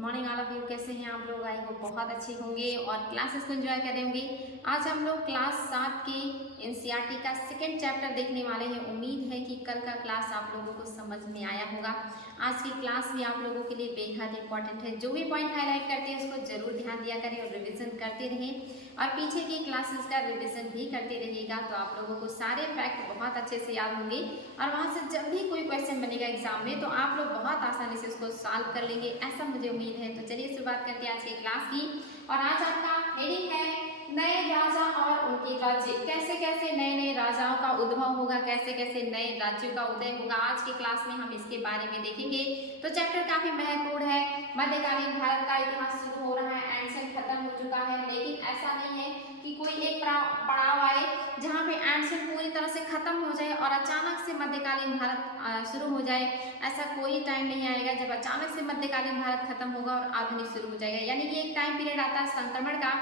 Morning all of you. कैसे हैं आप लोग? आई होप बहुत अच्छे होंगे और क्लासेस को एंजॉय कर रहे होंगे। आज हम लोग क्लास 7 की एनसीईआरटी का सेकंड चैप्टर देखने वाले हैं। उम्मीद है कि कल का क्लास आप लोगों को समझ में आया होगा। आज की क्लास भी आप लोगों के लिए बेहद इंपॉर्टेंट है। जो भी पॉइंट हाईलाइट करते हैं उसको जरूर ध्यान दिया करें और रिविजन करते रहें और पीछे की क्लासेस का रिविजन भी करते रहिएगा तो आप लोगों को सारे फैक्ट बहुत अच्छे से याद होंगे और वहाँ से जब भी कोई क्वेश्चन बनेगा एग्जाम में तो आप लोग बहुत आसानी से उसको सॉल्व कर लेंगे, ऐसा मुझे उम्मीद है। तो चलिए शुरुआत करते हैं आज की क्लास की। और आज आपका हेडिंग है नए राजा और उनके राज्य। कैसे कैसे नए नए राजाओं का उद्भव होगा, कैसे कैसे नए राज्यों का उदय होगा, आज की क्लास में हम इसके बारे में देखेंगे। तो चैप्टर काफी महत्वपूर्ण है। मध्यकालीन भारत का इतिहास शुरू हो रहा है, एंशिएंट खत्म हो चुका है, लेकिन ऐसा नहीं है कि कोई एक पड़ाव आए जहाँ पे एंशिएंट पूरी तरह से खत्म हो जाए और अचानक से मध्यकालीन भारत शुरू हो जाए। ऐसा कोई टाइम नहीं आएगा जब अचानक से मध्यकालीन भारत खत्म होगा और आधुनिक शुरू हो जाएगा। यानी कि एक टाइम पीरियड आता है संक्रमण का,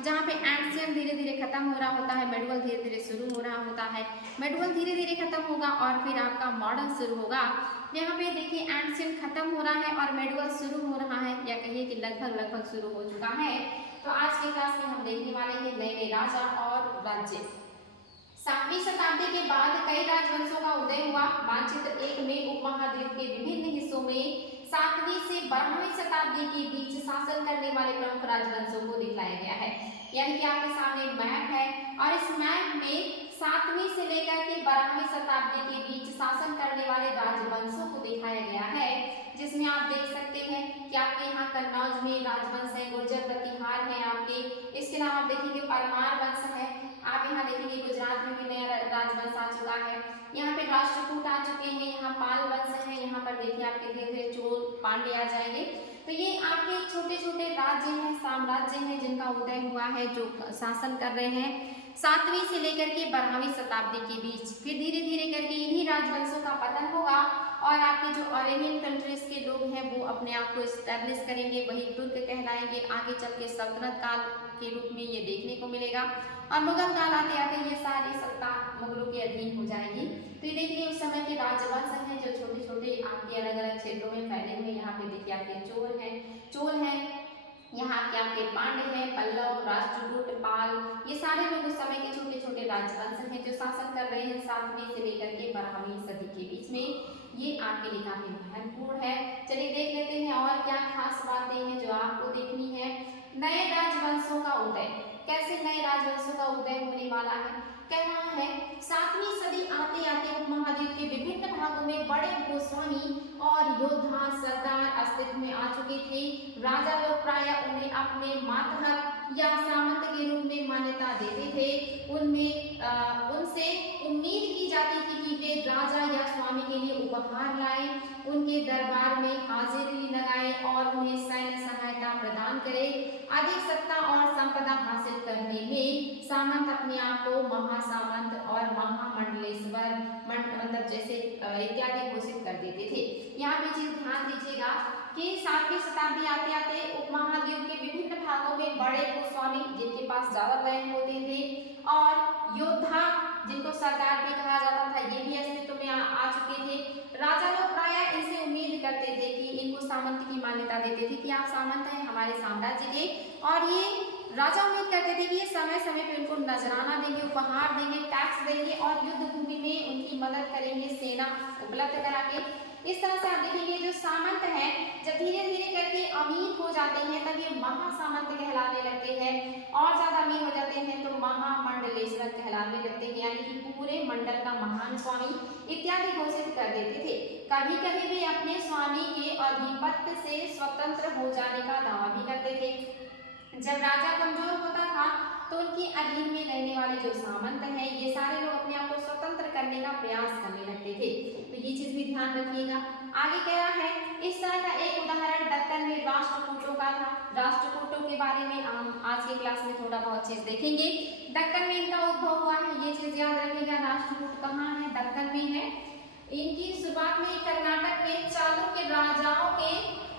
जहाँ पे एंशिएंट धीरे धीरे खत्म हो रहा होता है, मेडुअल धीरे धीरे शुरू हो रहा होता है, मेडुअल धीरे धीरे खत्म होगा और फिर आपका मॉडर्न शुरू होगा। यहाँ पे देखिए एंशिएंट खत्म हो रहा है और मेडुअल शुरू हो रहा है, या कहिए कि लगभग शुरू हो चुका है। तो आज के क्लास में हम देखने वाले हैं नए नए राजा और राज्य। 7वीं शताब्दी के बाद कई राजवंशों का उदय हुआ। मानचित्र 1 में उपमहाद्वीप के विभिन्न हिस्सों में 7वीं से 12वीं शताब्दी के बीच शासन करने वाले प्रमुख राजवंशों को दिखाया गया है। यानी कि आपके सामने मैप है और इस मैप में 7वीं से लेकर के 12वीं शताब्दी के बीच शासन करने वाले राजवंशों को दिखाया गया है, जिसमें आप देख सकते हैं कि आपके यहाँ कन्नौज में राजवंश है, गुर्जर प्रतिहार है आपके। इसके अलावा आप देखेंगे परमार वंश है। आप यहाँ देखेंगे गुजरात में भी नया राजवंश आ चुका है। यहाँ पे राष्ट्रकूट आ चुके हैं, यहाँ पाल वंश है, यहाँ पर देखिए आपके धीरे धीरे चोल पांड्य आ जाएंगे। तो ये आपके छोटे छोटे राज्य हैं, साम्राज्य हैं जिनका उदय हुआ है, जो शासन कर रहे हैं 7वीं से लेकर के 12वीं शताब्दी के बीच। फिर धीरे धीरे करके इन्हीं राजवंशों का पतन होगा और आपके जो अरेबियन कंट्रीज के लोग हैं वो अपने आप को एस्टेब्लिश करेंगे, वही तुर्क कहलाएंगे। आगे चल के सल्तनत काल के रूप में ये देखने को मिलेगा और मुगल काल आते आते ये सारी सत्ता मुगलों के अधीन हो जाएगी। तो ये देखिए उस समय के राजवंश हैं जो छोटे छोटे आपके अलग अलग क्षेत्रों में फैले हुए। यहाँ पे देखिए आपके चोल हैं, यहाँ के आपके पांड्य हैं, पल्लव, राष्ट्रकूट, पाल, ये सारे लोग उस समय के छोटे छोटे राजवंश हैं जो शासन कर रहे हैं 7वीं से लेकर के 12वीं सदी के बीच में। ये आपके लिए काफी महत्वपूर्ण है। चलिए देख लेते हैं और क्या खास बातें हैं जो आपको देखनी है। नए राजवंशों का उदय, कैसे नए राजवंशों का उदय होने वाला है। कह रहा है 7वीं सदी आते आते उपमहाद्वीप के विभिन्न भागों में बड़े गोस्वामी और योद्धा सरदार अस्तित्व में आ चुके थे। राजा लोग प्राय उन्हें अपने मातहत या सामंत के रूप में मान्यता देते थे। उनसे उम्मीद की जाती थी कि वे राजा या स्वामी के लिए उपहार लाएं, उनके दरबार में हाजिरी लगाए और उन्हें सैन्य सहायता प्रदान करें। अधिक सत्ता और संपदा हासिल करने में सामंत अपने आप को महासामंत और महामंडलेश्वर मतलब जैसे इत्यादि घोषित कर देते थे। यहाँ पे चीज ध्यान दीजिएगा कि 7वीं शताब्दी आते आते उपमहाद्वीप के विभिन्न भागों में बड़े गोस्वामी जिनके पास ज्यादा लैंड होते थे और योद्धा जिनको सरदार भी कहा जाता था, ये भी अस्तित्व में आ चुके थे। राजा लोग प्राय इनसे उम्मीद करते थे कि इनको सामंत की मान्यता देते थे कि आप सामंत हैं हमारे साम्राज्य के, और ये राजा उम्मीद करते थे कि ये समय समय पे उनको नजराना देंगे, उपहार देंगे, टैक्स देंगे और युद्ध भूमि में उनकी मदद करेंगे, सेना उपलब्ध करा के। इस तरह से आप देखेंगे जो सामंत हैं जब धीरे धीरे करके अमीर हो जाते हैं तब ये महासामंत कहलाने लगते हैं, और ज्यादा अमीर हो जाते हैं तो महामंडलेश्वर कहलाने लगते हैं, यानी कि पूरे मंडल का महान स्वामी इत्यादि घोषित कर देते थे। कभी कभी वे अपने स्वामी के आधिपत्य से स्वतंत्र हो जाने का दावा भी करते थे। जब राजा कमजोर होता था तो उनकी अधीन में रहने वाले जो सामंत हैं ये सारे लोग अपने आप को स्वतंत्र करने का प्रयास करने लगते थे। तो ये चीज भी ध्यान रखिएगा। आगे क्या है, इस तरह का एक उदाहरण दक्कन में राष्ट्रकूटों का था। राष्ट्रकूटों के बारे में हम आज की क्लास में थोड़ा बहुत चीज देखेंगे। दक्कन में इनका उद्भव हुआ है, ये चीज याद रखिएगा। राष्ट्रकूट कहाँ है? दक्कन में है। इनकी शुरुआत में कर्नाटक में चालुक्य राजाओं के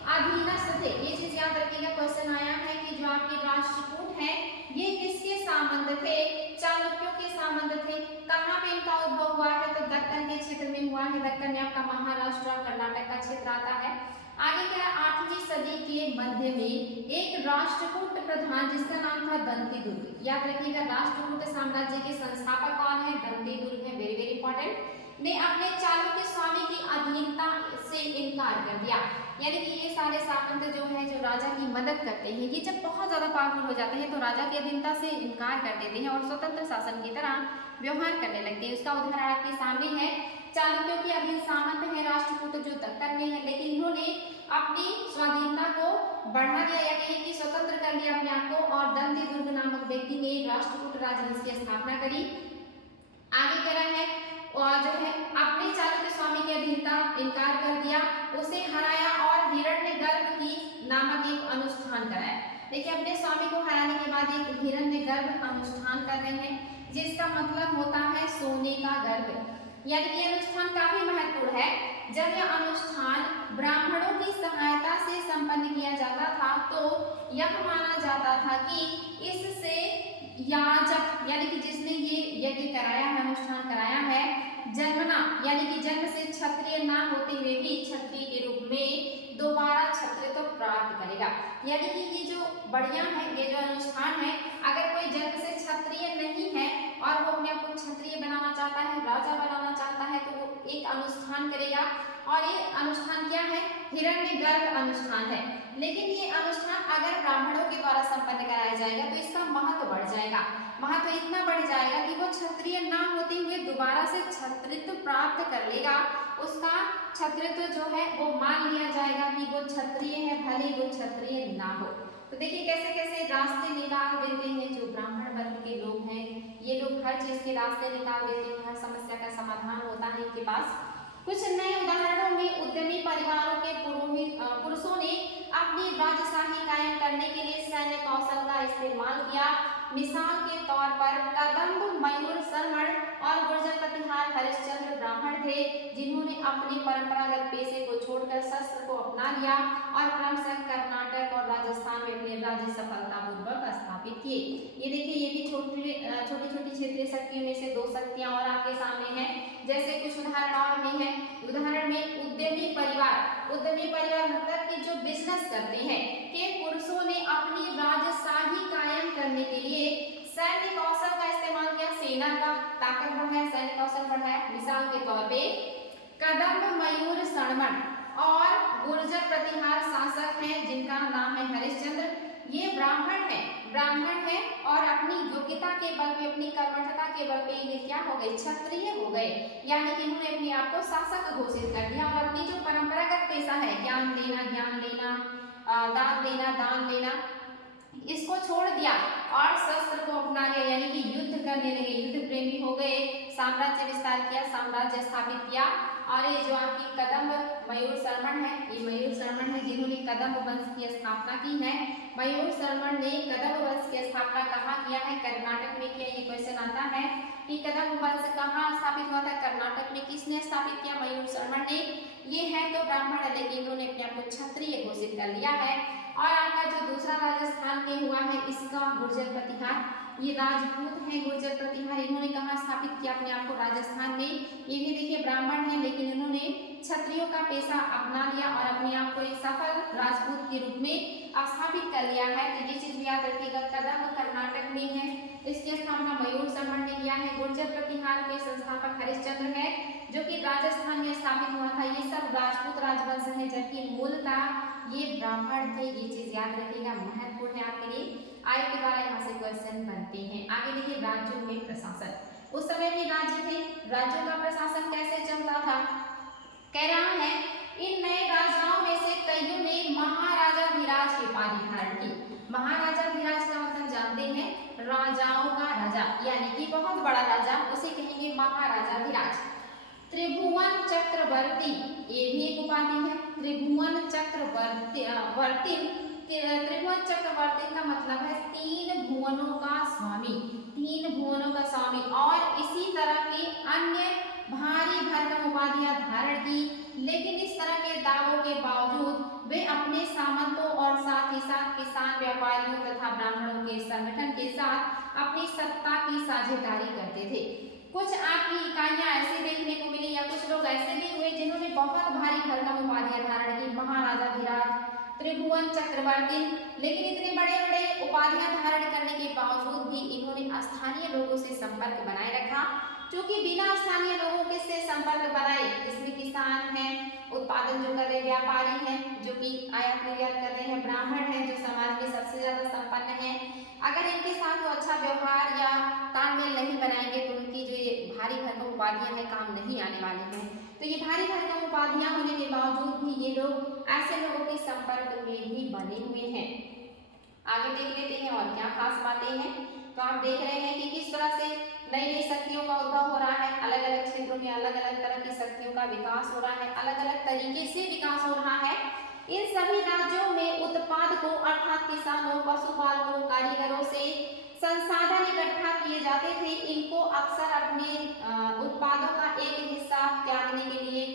अधीनस्थ थे, ये चीज याद रखिएगा। क्वेश्चन आया है कि जो आपके राष्ट्रकूट हैं ये किसके सामंत थे? चालुक्यों के सामंत थे। कहाँ पे इनका उद्भव हुआ है? तो दक्कन के क्षेत्र में हुआ है। दक्कन में आपका महाराष्ट्र कर्नाटक का क्षेत्र आता है। आगे क्या, 8वीं सदी के मध्य राष्ट्रकूट प्रधान जिसका नाम था दंतीदुर्ग। याद रखिएगा, राष्ट्रकूट साम्राज्य के संस्थापक कौन है? दंतीदुर्ग है, वेरी वेरी इंपॉर्टेंट। ने अपने चालुक्य स्वामी की अधीनता से इनकार कर दिया। यानी कि ये सारे सामंत जो है, जो राजा की मदद करते हैं, ये जब बहुत ज्यादा पावरफुल हो जाते हैं तो राजा की अधीनता से इनकार कर देते हैं और स्वतंत्र शासन की तरह व्यवहार करने लगते हैं। उसका उदाहरण आपके सामने है, चालुक्यों के अधीन सामंत है राष्ट्रकूट जो दक्कन में है, लेकिन इन्होंने अपनी स्वाधीनता को बढ़ा दिया या कहीं कि स्वतंत्र कर लिया अपने आप को, और दंतीदुर्ग नामक व्यक्ति ने राष्ट्रकूट राजवंश की स्थापना करी। आगे करा है और जो है अपने चालुक्य स्वामी की अधीनता इनकार कर दिया, उसे हराया और हिरण्यगर्भ की नामक एक अनुष्ठान कराया। देखिए, अपने स्वामी को हराने के बाद एक हिरण्यगर्भ अनुष्ठान कर रहे हैं, जिसका मतलब होता है सोने का गर्भ। यानी कि अनुष्ठान काफी महत्वपूर्ण है। जब यह अनुष्ठान ब्राह्मणों की सहायता से संपन्न किया जाता था तो यह माना जाता था कि इससे याजक यानी कि जिसने ये यज्ञ कराया है, अनुष्ठान कराया है, जन्मना यानी कि जन्म से क्षत्रिय ना होते हुए भी क्षत्रिय के रूप में दोबारा क्षत्रियत्व प्राप्त करेगा। यानी कि ये जो बढ़िया है, ये जो अनुष्ठान है, अगर कोई जन्म से क्षत्रिय नहीं है और वो अपने आप को क्षत्रिय बनाना चाहता है, राजा बनाना चाहता है, तो वो एक अनुष्ठान करेगा। और ये अनुष्ठान क्या है? हिरण्यगर्भ अनुष्ठान है। लेकिन ये अनुष्ठान अगर ब्राह्मणों के द्वारा संपन्न कराया जाएगा तो इसका महत्व बढ़ जाएगा। महत्व इतना बढ़ जाएगा कि वो क्षत्रिय ना होते हुए दोबारा से क्षत्रित्व प्राप्त कर लेगा। उसका क्षत्रित्व जो है वो मान लिया जाएगा कि वो क्षत्रिय है, भले वो क्षत्रिय ना हो। तो देखिए कैसे कैसे रास्ते निकाल देते हैं जो ब्राह्मण वर्ग के लोग हैं। ये लोग हर चीज के रास्ते निकाल देते हैं, हर समस्या का समाधान होता है इनके पास। कुछ नए उदाहरणों में उद्यमी परिवारों के पुरुषों ने अपनी राजशाही कायम करने के लिए सैन्य कौशल का इस्तेमाल किया। मिसाल के तौर पर कदम्ब मयूर शर्मण और गुर्जर प्रतिहार हरिश्चंद्र ब्राह्मण थे, जिन्होंने अपने परंपरागत पेशे को छोड़कर शस्त्र को अपना लिया और क्रमशः कर्नाटक और राजस्थान में अपने राज्य सफलतापूर्वक स्थापित किए। ये देखिए, ये भी छोटी छोटी क्षेत्रीय शक्तियों में से दो शक्तियां और आपके सामने हैं। जैसे कुछ उदाहरण और भी हैं। उदाहरण में उद्यमी परिवार, उद्यमी परिवार मतलब कि जो बिजनेस करते हैं के पुरुषों ने अपनी राजशाही कायम करने के लिए सैन्य कौशल का इस्तेमाल किया, सेना का ताकत बढ़ाया, सैन्य कौशल बढ़ाया। मिसाल के तौर पे कदम्ब मयूर शर्मण और गुर्जर प्रतिहार शासक हैं जिनका नाम है हरिश्चंद्र। ये ब्राह्मण है और अपनी योग्यता के बल पे, अपनी कर्मठता के बल पे ये क्या हो गए? क्षत्रिय हो गए। यानी कि इन्होंने अपने आप को शासक घोषित कर दिया और अपनी जो परंपरागत पेशा है, ज्ञान लेना, दान देना, इसको छोड़ दिया और शस्त्र को अपना लिया, यानी कि युद्ध करने लगे, युद्ध प्रेमी हो गए, साम्राज्य विस्तार किया, साम्राज्य स्थापित किया। और ये जो आपकी कदम्ब मयूर शर्मण है, ये मयूर शर्मण है जिन्होंने कदम्ब वंश की स्थापना की है। मयूर शर्मण ने कदम्ब वंश की स्थापना कहाँ किया है? कर्नाटक में किया। ये क्वेश्चन आता है कि कदम्ब वंश कहाँ स्थापित हुआ था? कर्नाटक में। किसने स्थापित किया? मयूर शर्मण ने। ये है तो ब्राह्मण है, लेकिन इन्होंने अपने आप को क्षत्रिय घोषित कर लिया है। और आपका जो दूसरा राजस्थान में हुआ है, इसका गुर्जर प्रतिहार, ये राजपूत हैं गुर्जर प्रतिहार। इन्होंने कहाँ स्थापित किया अपने आप को? राजस्थान में। ये भी देखिए ब्राह्मण है, लेकिन इन्होंने क्षत्रियों का पेशा अपना लिया और अपने आप को एक सफल राजपूत के रूप में स्थापित कर लिया है। तो ये चीज याद रखिएगा, कदम्ब कर्नाटक में है, इसकी स्थापना मयूर शर्मण ने किया है। गुर्जर प्रतिहार के संस्थापक हरिश्चंद्र है जो कि राजस्थान में स्थापित हुआ था। ये सब राजपूत राजवंश है, जबकि मूलतः ये ब्राह्मण थे। ये चीज याद रखिएगा, महत्वपूर्ण है आपके लिए। आय के द्वारा यहाँ से क्वेश्चन बनते हैं। आगे देखिए, राज्यों में प्रशासन। उस समय भी राज्य थे, राज्यों का प्रशासन कैसे चलता था? कह रहा है इन नए राजाओं में से कईयों ने महाराजाधिराज की उपाधि धारण की। महाराजाधिराज का मतलब जानते हैं, राजाओं का राजा, यानी कि बहुत बड़ा राजा, उसे कहेंगे महाराजाधिराज। त्रिभुवन चक्रवर्ती, ये भी एक उपाधि है। त्रिभुवन चक्रवर्ती, त्रिभुवन चक्रवर्ती का मतलब है तीन भुवनों का स्वामी, तीन भुवनों का स्वामी। और इसी तरह की अन्य भारी भरकम उपाधियां धारण की, लेकिन इस तरह के दावों के बावजूद वे अपने सामंतों और साथ ही साथ किसान, व्यापारियों तथा ब्राह्मणों के संगठन के साथ अपनी सत्ता की साझेदारी करते थे। कुछ आपकी इकाइयां ऐसे देखने को मिली या कुछ लोग ऐसे भी हुए जिन्होंने बहुत भारी भरकम उपाधियां धारण की। महाराजाधिराज, त्रिभुवन चक्रवर्ती। लेकिन इतने बड़े बड़े उपाधियां धारण करने के बावजूद भी इन्होंने स्थानीय लोगों से संपर्क बनाए रखा, क्योंकि बिना स्थानीय लोगों के से संपर्क बनाए, जिसमें किसान हैं, उत्पादन जो कर रहे व्यापारी हैं, जो कि आयात निर्यात कर रहे हैं, ब्राह्मण हैं जो समाज में सबसे ज्यादा संपन्न हैं, अगर इनके साथ वो अच्छा व्यवहार या तालमेल नहीं बनाएंगे तो उनकी जो ये भारी भरकम उपाधियां हैं काम नहीं आने वाली हैं। तो ये भारी भरकम उपाधियां होने के बावजूद भी ये लोग ऐसे लोगों के संपर्क में भी बने हुए हैं। आगे देख लेते हैं और क्या खास बातें हैं। तो आप देख रहे हैं कि किस तरह से नई नई शक्तियों का उद्भव हो रहा है, अलग अलग क्षेत्रों में अलग अलग तरह की शक्तियों का विकास हो रहा है, अलग अलग तरीके से विकास हो रहा है। इन सभी राज्यों में उत्पादकों अर्थात किसानों, पशुपालकों, कारीगरों से संसाधन इकट्ठा किए जाते थे। इनको अक्सर अपने उत्पादों का एक हिस्सा त्यागने के लिए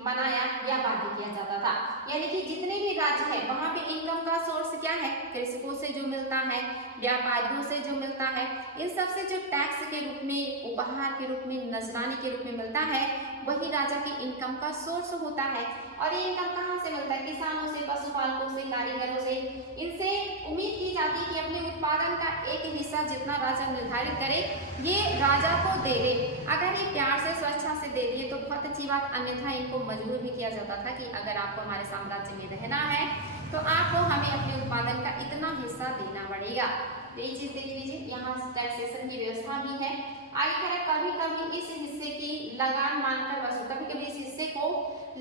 मनाया या बाध्य किया जाता था। यानी कि जितने भी राज्य है वहां पे इनकम का सोर्स क्या है, कृषकों से जो मिलता है, व्यापारियों से जो मिलता है, इन सबसे जो टैक्स के रूप में, उपहार के रूप में, नजरानी के रूप में मिलता है, वही राजा की इनकम का सोर्स होता है। और ये इनकम कहाँ से मिलता है? किसानों से, पशुपालकों से, कारीगरों से। इनसे उम्मीद की जाती है कि अपने उत्पादन का एक हिस्सा जितना राजा निर्धारित करे ये राजा को दे दे। अगर ये प्यार से, स्वेच्छा से दे दिए तो बहुत अच्छी बात, अन्यथा इनको मजबूर भी किया जाता था कि अगर आपको हमारे साम्राज्य में रहना है तो आपको हमें अपने उत्पादन का इतना हिस्सा देना पड़ेगा। तो ये चीज देख लीजिए, यहाँ टैक्सेशन की व्यवस्था भी है। आगे कभी कभी इस हिस्से की लगान मानकर वसूल, कभी कभी इस हिस्से को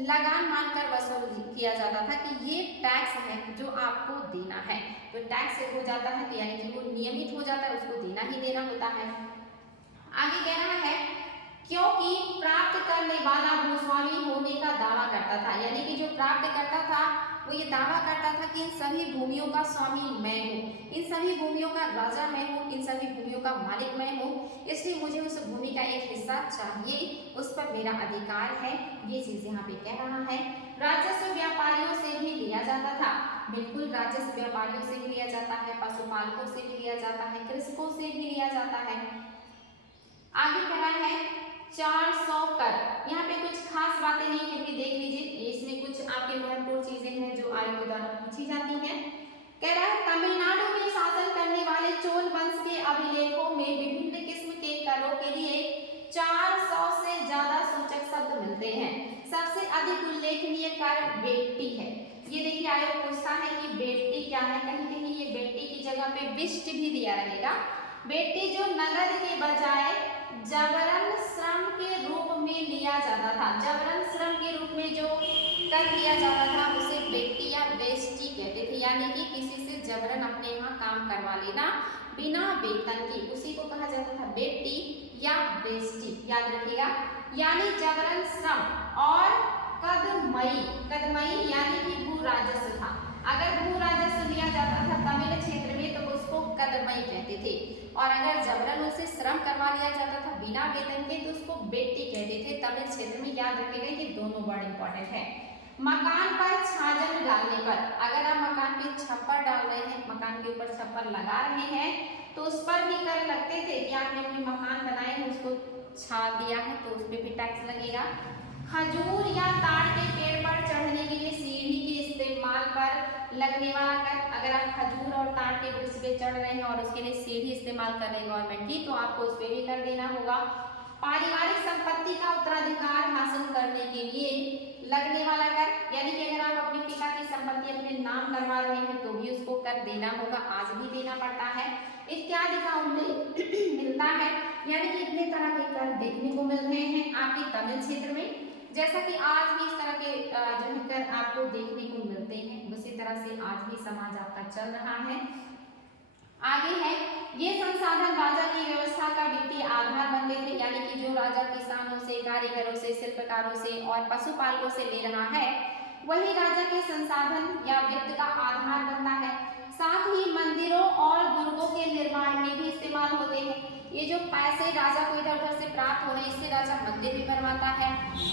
लगान मानकर वसूल किया जाता था कि ये टैक्स है जो आपको देना है। तो टैक्स हो जाता है तो यानी कि वो नियमित हो जाता है, उसको देना ही देना होता है। आगे कह रहा है क्योंकि प्राप्त करने वाला भूस्वामी होने का दावा करता था, यानी कि जो प्राप्त करता था वो ये दावा करता था कि इन सभी भूमियों का स्वामी मैं हूँ, इन सभी भूमियों का राजा मैं हूँ, इन सभी भूमियों का मालिक मैं हूँ, इसलिए मुझे उस भूमि का एक हिस्सा चाहिए, उस पर मेरा अधिकार है। ये चीज यहाँ पे कह रहा है। राजस्व व्यापारियों से भी लिया जाता था, बिल्कुल राजस्व व्यापारियों से भी लिया जाता है, पशुपालकों से भी लिया जाता है, कृषकों से भी लिया जाता है। आगे कह रहा है 400 कर। यहाँ पे कुछ खास बातें नहीं, फिर भी देख लीजिए, इसमें कुछ आपके महत्वपूर्ण चीजें हैं जो आयोग के द्वारा पूछी जाती हैं। कह रहा है तमिलनाडु में शासन करने वाले चोल वंश के अभिलेखों में विभिन्न किस्म के करों के लिए 400 से ज्यादा सूचक शब्द मिलते हैं। सबसे अधिक उल्लेखनीय कर बेट्टी है। ये देखिए आयोग पूछता है कि बेट्टी क्या है, कहीं कहीं ये बेट्टी की जगह पे विष्ट भी दिया रहेगा। बेट्टी जो नगद के बजाय जबरन श्रम के रूप में लिया जाता था, जबरन श्रम के रूप में जो कर दिया जाता था उसे बेट्टी या बेस्टी कहते थे, यानी कि किसी से जबरन अपने यहाँ काम करवा लेना बिना वेतन की, उसी को कहा जाता था बेट्टी या बेस्टी, याद रखिएगा। यानी जबरन श्रम और कदमई, कदमई यानी कि भू राजस्व था। अगर भू राजस्व लिया जाता था तमिल क्षेत्र में तो उसको कदमई कहते थे, और अगर जबरन उसे श्रम करवा लिया जाता था बिना वेतन के तो उसको बेट्टी कहते थे तमिल क्षेत्र में। याद रखिएगा कि दोनों वर्ड इंपॉर्टेंट है। मकान पर छाजन डालने पर, अगर आप मकान पे छप्पर डाल रहे हैं, मकान के ऊपर छप्पर लगा रहे हैं तो उस पर भी कर लगते थे कि आपने अपने मकान बनाए हैं उसको छा दिया है तो उस पर भी टैक्स लगेगा। खजूर या ताड़ के पेड़ पर चढ़ने के लिए सीढ़ी के इस्तेमाल पर लगने वाला कर, अगर आप खजूर और ताड़ के वृक्ष पे चढ़ रहे हैं और उसके लिए सीढ़ी इस्तेमाल कर रहे हैं गवर्नमेंट की तो आपको उस पर भी कर देना होगा। पारिवारिक संपत्ति का उत्तराधिकार हासिल करने के लिए लगने वाला कर, यानी कि अगर आप अपने पिता की संपत्ति अपने नाम करवा रहे हैं तो भी उसको कर देना होगा, आज भी देना पड़ता है। इत्यादि का उल्लेख मिलता है, यानी कि इतने तरह के कर देखने को मिल रहे हैं आपके तमिल क्षेत्र में। जैसा कि आज भी इस तरह के जो है कर आपको देखने को मिलते हैं, उसी तरह से आज भी समाज आपका चल रहा है। आगे है ये संसाधन राजा की व्यवस्था का वित्तीय आधार बनते थे, यानी कि जो राजा किसानों से, कारीगरों से, शिल्पकारों से और पशुपालकों से ले रहा है वही राजा के संसाधन या वित्त का आधार बनता है। साथ ही मंदिरों और दुर्गों के निर्माण में भी इस्तेमाल होते हैं। ये जो पैसे राजा को इधर उधर से प्राप्त हो रहे हैं इससे राजा मंदिर भी बनवाता है,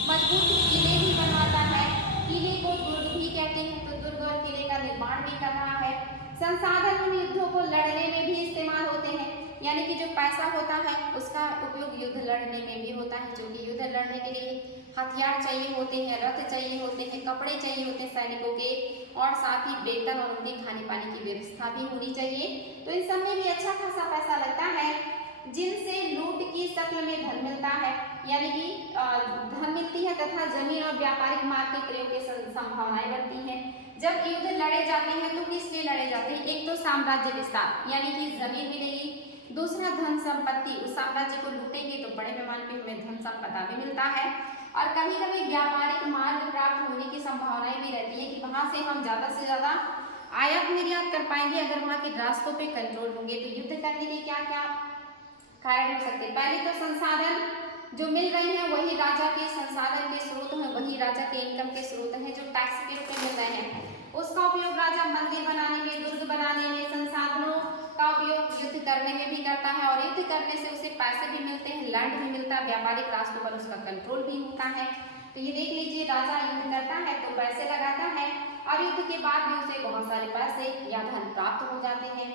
मजबूत किले भी बनवाता है, किले को दुर्ग भी कहते हैं तो दुर्ग और किले का निर्माण भी कर रहा है। संसाधन युद्धों को लड़ने में भी इस्तेमाल होते हैं, यानी कि जो पैसा होता है उसका उपयोग युद्ध लड़ने में भी होता है, जो कि युद्ध लड़ने के लिए हथियार चाहिए होते हैं, रथ चाहिए होते हैं, कपड़े चाहिए होते हैं सैनिकों के, और साथ ही वेतन और उनके खाने पानी की व्यवस्था भी होनी चाहिए। तो इन सब में भी अच्छा खासा पैसा लगता है, जिनसे लूट की शक्ल में धन मिलता है, यानी कि धन मिलती है तथा जमीन और व्यापारिक मार्ग के प्रयोग की संभावनाएं बढ़ती हैं। जब युद्ध लड़े जाते हैं तो किस लिए लड़े जाते हैं? एक तो साम्राज्य विस्तार, यानी कि जमीन मिलेगी, दूसरा धन संपत्ति, उस साम्राज्य को लूटेंगे तो बड़े पैमाने पे हमें धन संपदा भी मिलता है, और कभी कभी व्यापारिक मार्ग प्राप्त होने की संभावनाएं भी रहती है कि वहां से हम ज्यादा से ज्यादा आयात निर्यात कर पाएंगे अगर वहां के रास्तों पे कंट्रोल होंगे। तो युद्ध करने के क्या क्या कारण हो सकते हैं? पहले तो संसाधन जो मिल रहे हैं वही राजा के संसाधन के स्रोत हैं, वही राजा के इनकम के स्रोत हैं जो टैक्स के रूप में मिल रहे हैं। उसका उपयोग राजा मंदिर बनाने में, दुर्ग बनाने में, संसाधनों का उपयोग युद्ध करने में भी करता है, और युद्ध करने से उसे पैसे भी मिलते हैं, लैंड भी मिलता है, व्यापारिक रास्तों पर उसका कंट्रोल भी होता है। तो ये देख लीजिए, राजा युद्ध करता है तो पैसे लगाता है, और युद्ध के बाद भी उसे बहुत सारे पैसे या धन प्राप्त हो जाते हैं।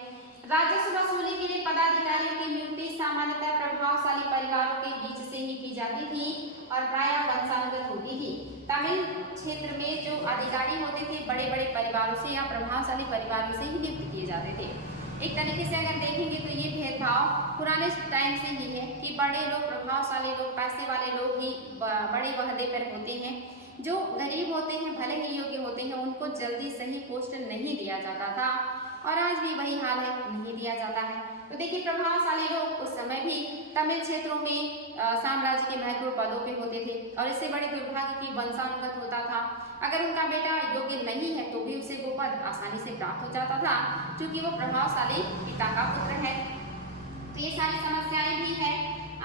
राजस्व वसूली के लिए पदाधिकारियों की नियुक्ति सामान्यतः प्रभावशाली परिवारों के बीच से ही की जाती थी और प्रायः वंशानुगत होती थी। तमिल क्षेत्र में जो अधिकारी होते थे बड़े बड़े परिवारों से या प्रभावशाली परिवारों से ही नियुक्त किए जाते थे। एक तरीके से अगर देखेंगे तो ये भेदभाव पुराने टाइम से ही है कि बड़े लोग, प्रभावशाली लोग, पैसे वाले लोग ही बड़े वहदे पर होते हैं। जो गरीब होते हैं, भले ही योग्य होते हैं, उनको जल्दी सही पोस्ट नहीं दिया जाता था, और आज भी वही हाल है, नहीं दिया जाता है। तो देखिए, प्रभावशाली लोग उस समय भी तमिल क्षेत्रों में साम्राज्य के महत्वपूर्ण पदों पे होते थे, और इससे बड़े दुर्भाग्य की वंशानुगत होता था। अगर उनका बेटा योग्य नहीं है तो भी उसे वो पद आसानी से प्राप्त हो जाता था, क्योंकि वो प्रभावशाली पिता का पुत्र है। तो ये सारी समस्याएं भी है।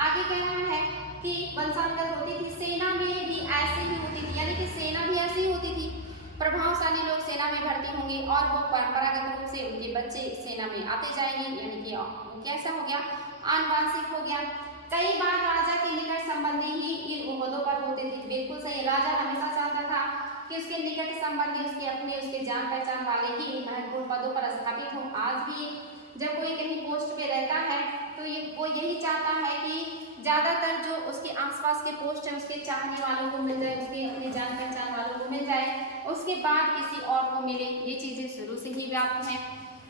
आगे कह रहा है कि वंशानुगत होती थी, सेना में भी ऐसी ही होती थी, यानी कि सेना भी ऐसी ही होती थी। प्रभावशाली लोग सेना में भर्ती होंगे और वो परंपरागत रूप से उनके बच्चे सेना में आते जाएंगे, यानी कि कैसा हो गया, आनुवांशिक हो गया। कई बार राजा के निकट संबंधी ही इन ओहदों पर होते थे। बिल्कुल सही, राजा हमेशा चाहता था कि उसके निकट संबंधी, उसके अपने, उसके जान पहचान वाले ही महत्वपूर्ण पदों पर स्थापित हो। आज भी जब कोई कहीं पोस्ट पे रहता है तो वो यही चाहता है कि ज्यादातर जो उसके आसपास के पोस्ट है उसके चाहने वालों को मिल जाए, उसके अपने जान पहचान वालों को मिल जाए, उसके बाद किसी और को मिले। ये चीजें शुरू से ही व्याप्त हैं।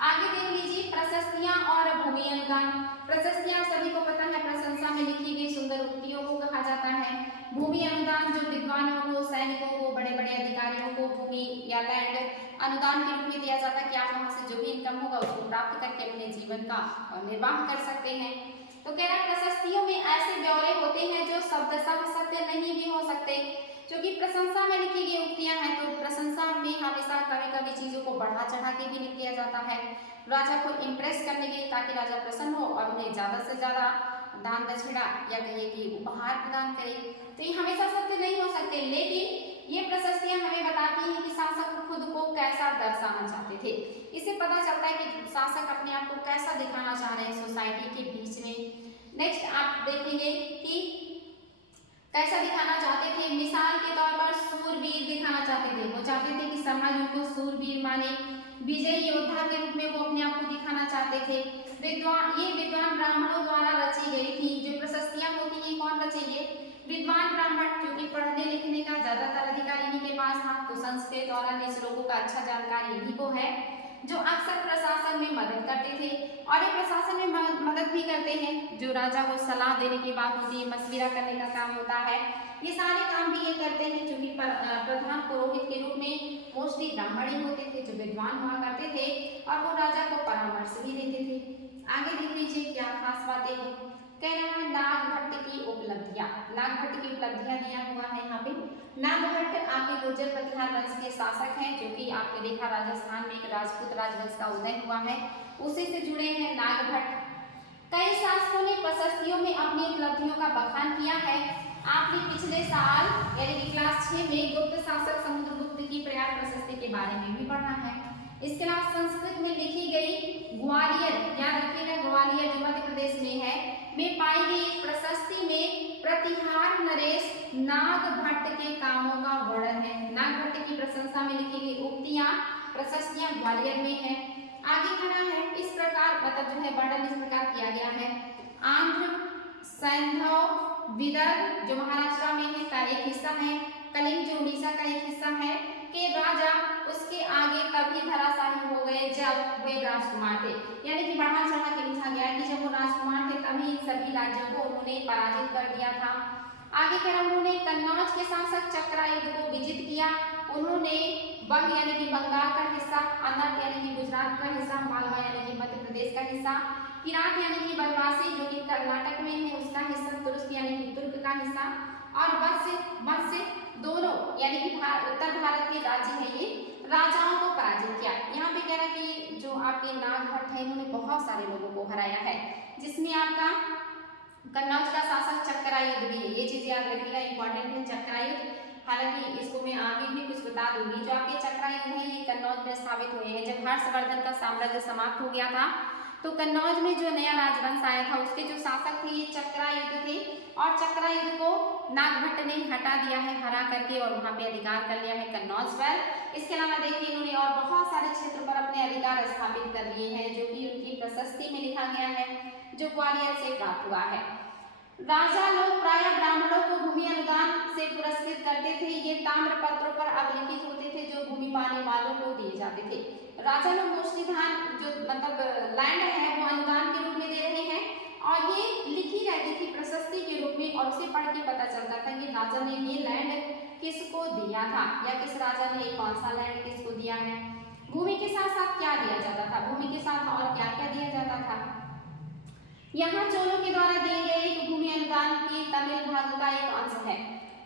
आगे देख लीजिए, प्रशस्तियां और भूमि अनुदान। प्रशस्तियां सभी को पता है, प्रशंसा में लिखी गई सुंदर उक्तियों को कहा जाता है। भूमि अनुदान जो विद्वानों को, सैनिकों को, बड़े बड़े अधिकारियों को भूमि या लैंड अनुदान के रूप में दिया जाता है कि आप वहां से जो भी इनकम होगा उसको प्राप्त करके अपने जीवन का निर्वाह कर सकते हैं। तो कह रहा है, प्रशस्तियों में ऐसे ब्यौरे होते हैं जो शब्दशः सत्य नहीं भी हो सकते, क्योंकि प्रशंसा में लिखी गई उक्तियां हैं। तो प्रशंसा में हमेशा कभी कभी चीजों को बढ़ा चढ़ा के भी लिख दिया जाता है, राजा को इम्प्रेस करने के लिए, ताकि राजा प्रसन्न हो और उन्हें ज्यादा से ज्यादा दान दक्षिणा या कहिए कि उपहार प्रदान करे। तो ये हमेशा सत्य नहीं हो सकते, लेकिन ये प्रशस्तियां हमें बताती हैं कि शासक खुद को कैसा दर्शाना चाहते थे। इससे पता चलता है कि शासक अपने आप को कैसा दिखाना चाह रहे हैं सोसाइटी के बीच में। नेक्स्ट आप देखेंगे कि कैसा दिखाना चाहते थे। मिसाल के तौर पर सूरवीर दिखाना चाहते थे। वो चाहते थे कि समाज उनको सूरवीर माने, विजयी योद्धा के रूप में वो अपने आप को दिखाना चाहते थे। ये विद्वान ब्राह्मणों द्वारा रची गई थी। जो प्रशस्तियां होती हैं कौन रचेंगे? विद्वान ब्राह्मण, क्योंकि पढ़ने लिखने का ज्यादातर अधिकार इन्हीं के पास था। तो संस्कृत और अन्य श्लोकों का अच्छा जानकारी इन्हीं को है, जो अक्सर प्रशासन में मदद करते थे, और ये प्रशासन में मदद भी करते हैं। जो राजा को सलाह देने की बात होती है, मशविरा करने का काम होता है, ये सारे काम भी ये करते हैं। क्योंकि प्रधान पुरोहित के रूप में मोस्टली ब्राह्मण ही होते थे जो विद्वान हुआ करते थे, और वो राजा को परामर्श भी देते थे। आगे देख लीजिए क्या खास बातें हैं। कह रहा है नागभट्ट की उपलब्धियां। नागभट्ट की उपलब्धियां दिया हुआ है यहाँ पे। नागभट्ट आपके गुर्जर प्रतिहार वंश के शासक हैं, जो कि आपने देखा राजस्थान में एक राजपूत राजवंश का उदय हुआ है, उसी से जुड़े हैं नागभट्ट। कई शासकों ने प्रशस्तियों में अपनी उपलब्धियों का बखान किया है। आपने पिछले साल यानी कि क्लास 6 में गुप्त शासक समुद्रगुप्त की प्रयाग प्रशस्ति के बारे में भी पढ़ा है। इसके अलावा संस्कृत में लिखी गई ग्वालियर, याद रखिएगा ग्वालियर जो मध्य प्रदेश में है, में पाई गई प्रशस्ति में प्रतिहार नरेश नागभट्ट के कामों का वर्णन है। नागभट्ट की प्रशंसा में लिखी गई उक्तियां, प्रशस्तियां ग्वालियर में है। आगे खड़ा है, इस प्रकार मतलब जो है वर्णन इस प्रकार किया गया है। आंध्र, सैंधव, विदर्भ जो महाराष्ट्र में है का एक हिस्सा है, कलिंग जो उड़ीसा का एक हिस्सा है, के राजा उसके आगे तभी धराशायी हो गए जब वे राजकुमार थे। यानी कि बढ़ा चढ़ा के लिखा गया कि जब वो राजकुमार थे तभी सभी राज्यों को उन्होंने पराजित कर दिया था। आगे कह रहा उन्होंने कन्नौज के शासक चक्रायुध को विजित किया। उन्होंने बंग यानी कि बंगाल का हिस्सा, अनर्त यानी कि गुजरात का हिस्सा, मालवा यानी कि मध्य प्रदेश का हिस्सा, किरात यानी कि बनवासी जो कि कर्नाटक में है उसका हिस्सा, तुर्क यानी कि तुर्क का हिस्सा, और वत्स्य दोनों यानी कि उत्तर भारत के राज्य है ये राजाओं को पराजित किया। यहाँ पे कह रहा कि जो आपके नागभट्ट है इन्होंने बहुत सारे लोगों को हराया है, जिसमें आपका कन्नौज का शासक चक्रायुध भी है। ये चीज याद रखिएगा, इंपॉर्टेंट है चक्रायुध। हालांकि इसको मैं आगे भी कुछ बता दूंगी। जो आपके चक्रायुध है ये कन्नौज में स्थापित हुए हैं। जब हर्षवर्धन का साम्राज्य समाप्त हो गया था तो कन्नौज में जो नया राजवंश आया था उसके जो शासक थे ये चक्रायुध थे, और चक्रायुध को नागभट्ट ने हटा दिया है हरा करके, और वहां पे अधिकार कर लिया है कन्नौज पर। इसके अलावा देखिए इन्होंने और बहुत सारे क्षेत्र पर अपने अधिकार स्थापित कर लिए हैं, जो कि उनकी प्रशस्ति में लिखा गया है, जो ग्वालियर से प्राप्त हुआ है। राजा लोग प्राय ब्राह्मणों को भूमि अनुदान से पुरस्कृत करते थे। ये ताम्र पत्रों पर अभिलिखित होते थे जो भूमि पाने वालों को दिए जाते थे। राजा लोग मोस्टली धान जो मतलब लैंड है वो अनुदान के रूप में दे रहे हैं, और ये लिखी रहती थी प्रशस्ति के रूप में, और उसे पढ़ के पता चलता था कि राजा ने ये लैंड किसको दिया था, या किस राजा ने कौन सा लैंड किसको दिया है। भूमि के साथ साथ क्या दिया जाता था, भूमि के साथ और क्या क्या दिया जाता था। यहाँ चोलों के द्वारा दिए गए एक भूमि अनुदान की तमिल भाग का एक अंश है।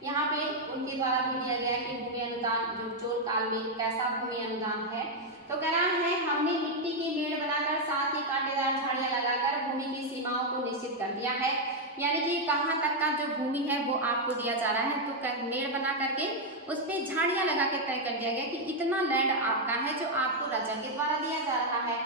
यहाँ पे उनके द्वारा भी दिया गया कि भूमि अनुदान जो चोल काल में कैसा भूमि अनुदान है। तो कह रहा है हमने मिट्टी की मेड़ बनाकर साथ ही कांटेदार झाड़ियां लगाकर भूमि की सीमाओं को निश्चित कर दिया है। यानी कि कहाँ तक का जो भूमि है वो आपको दिया जा रहा है, तो मेड़ बना करके उस पर झाड़ियां लगा के तय कर दिया गया कि इतना लैंड आपका है जो आपको राजा के द्वारा दिया जा रहा है।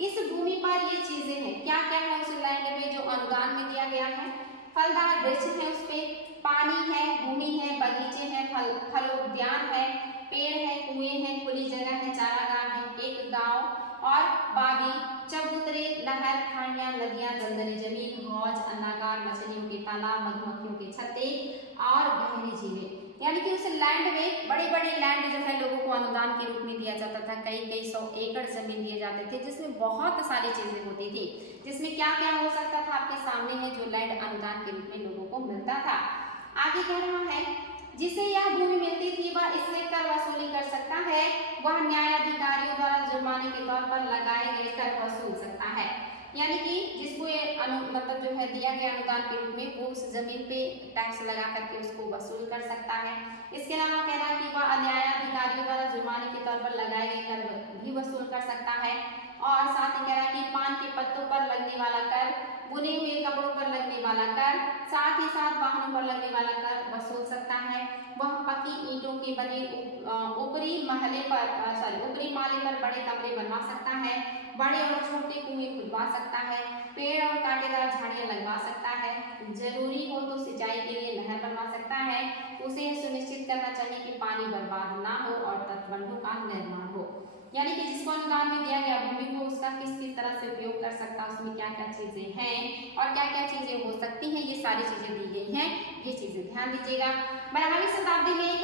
इस भूमि पर ये चीजें हैं, क्या क्या है उस लैंड में जो अनुदान में दिया गया है। फलदार वृक्ष है, उस पे पानी है, भूमि है, बगीचे हैं, फलोद्यान है, पेड़ है, कुएं हैं, खुली जगह है, चारागाह है, एक गांव और बागी, चबूतरे, नहर, खाड़ियां, नदियां, दलदली जमीन, हौज, अन्नाकार, मछलियों के तालाब, मधुमक्खियों के छत्ते और गहरी झीलें। यानी कि उस लैंड में बड़े बड़े लैंड जो है लोगों को अनुदान के रूप में दिया जाता था। कई कई 100 एकड़ जमीन दिए जाते थे, जिसमें बहुत सारी चीजें होती थी, जिसमें क्या क्या हो सकता था आपके सामने है जो लैंड अनुदान के रूप में लोगों को मिलता था। आगे कह रहा है जिसे यह भूमि मिलती थी वह इससे कर वसूली कर सकता है, वह न्यायाधिकारियों द्वारा जुर्माने के तौर पर लगाए गए कर वसूल सकता है। यानी कि जिसको ये मतलब जो है दिया गया अनुदान के रूप में वो उस जमीन पे टैक्स लगा करके उसको वसूल कर सकता है। इसके अलावा कह रहा है कि वह न्यायाधिकारियों द्वारा जुर्माने के तौर पर लगाए गए कर भी वसूल कर सकता है। और साथ ही कह रहा है कि पान के पत्तों पर लगने वाला कर, बुने हुए कपड़ों पर लगने वाला कर, साथ ही साथ वाहनों पर लगने वाला कर वसूल सकता है। वह पक्की ईंटों के बने ऊपरी माले पर बड़े कमरे बनवा सकता है, बड़े और छोटे कुएं खुदवा सकता है, पेड़ और कांटेदार झाड़ियां लगवा सकता है, जरूरी हो तो सिंचाई के लिए नहर बनवा सकता है। उसे सुनिश्चित करना चाहिए कि पानी बर्बाद ना हो और तटबंधों का निर्माण हो। यानी कि जिसको अनुदान में दिया गया भूमि को उसका किस किस तरह से उपयोग कर सकता है, उसमें क्या क्या चीजें हैं और क्या क्या चीजें हो सकती हैं, ये सारी चीजें दी गई हैं। ये चीजें ध्यान दीजिएगा। 12वीं शताब्दी में एक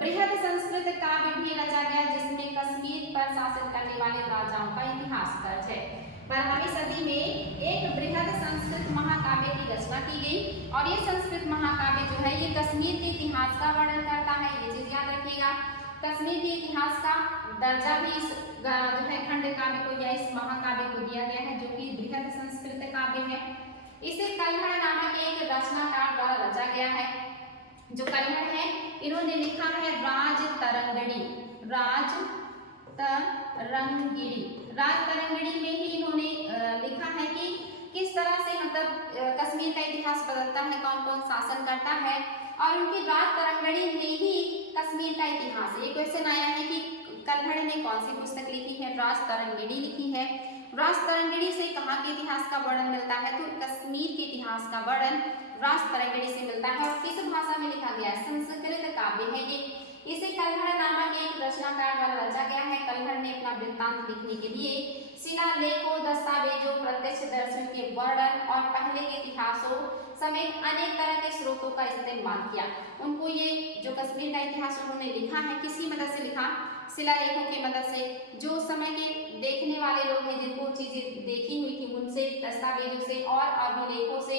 बृहद संस्कृत काव्य भी रचा गया जिसमें कश्मीर पर शासन करने वाले राजाओं का इतिहास दर्ज है। 12वीं सदी में एक बृहद संस्कृत महाकाव्य की रचना की गई, और ये संस्कृत महाकाव्य जो है ये कश्मीर के इतिहास का वर्णन करता है। ये चीज याद रखिएगा, कश्मीर के इतिहास का दर्जा भी इस जो है खंड काव्य को या इस महाकाव्य को दिया गया है, जो कि बृहद संस्कृत काव्य है। इसे कल्हड़ नामक एक रचनाकार द्वारा रचा गया है। जो कल्हड़ है इन्होंने लिखा है राज तरंगिणी में ही इन्होंने लिखा है कि किस तरह से मतलब कश्मीर का इतिहास बदलता है, कौन कौन शासन करता है, और उनकी राज तरंगिणी में ही कश्मीर का इतिहास है। ये क्वेश्चन आया है कि कल्हड़ ने कौन सी पुस्तक लिखी है, राज तरंगिणी लिखी है। राज तरंगिणी से कहाँ के इतिहास का वर्णन मिलता है, तो कश्मीर के इतिहास का वर्णन राज तरंगिणी से मिलता है। और किस भाषा में लिखा गया है, संस्कृत काव्य है ये। इसे कल्हड़ नामक एक रचनाकार द्वारा रचा गया है। कल्हड़ ने अपना वृत्तांत लिखने के लिए शिलालेखों, दस्तावेजों, प्रत्यक्षदर्शियों के वर्णन और पहले के इतिहासों समेत अनेक तरह के स्रोतों का इस्तेमाल किया। उनको ये जो कश्मीर का इतिहास उन्होंने लिखा है, किसकी मदद से लिखा? शिलालेखों की मदद से। जो समय के देखने वाले लोग हैं, जिनको चीजें देखी हुई थी, उनसे, दस्तावेजों से और अभिलेखों से,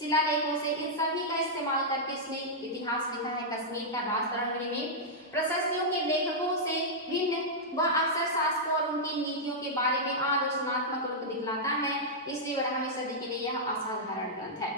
शिलालेखों से, इन सभी का इस्तेमाल करके इसने इतिहास लिखा है। कश्मीर का राज तरंगिणी में प्रशस्तियों के लेखकों से भिन्न वह अक्षर शास्त्रों और उनकी नीतियों के बारे में आलोचनात्मक रूप दिखलाता है। इसलिए 12वीं सदी के लिए यह असाधारण ग्रंथ है।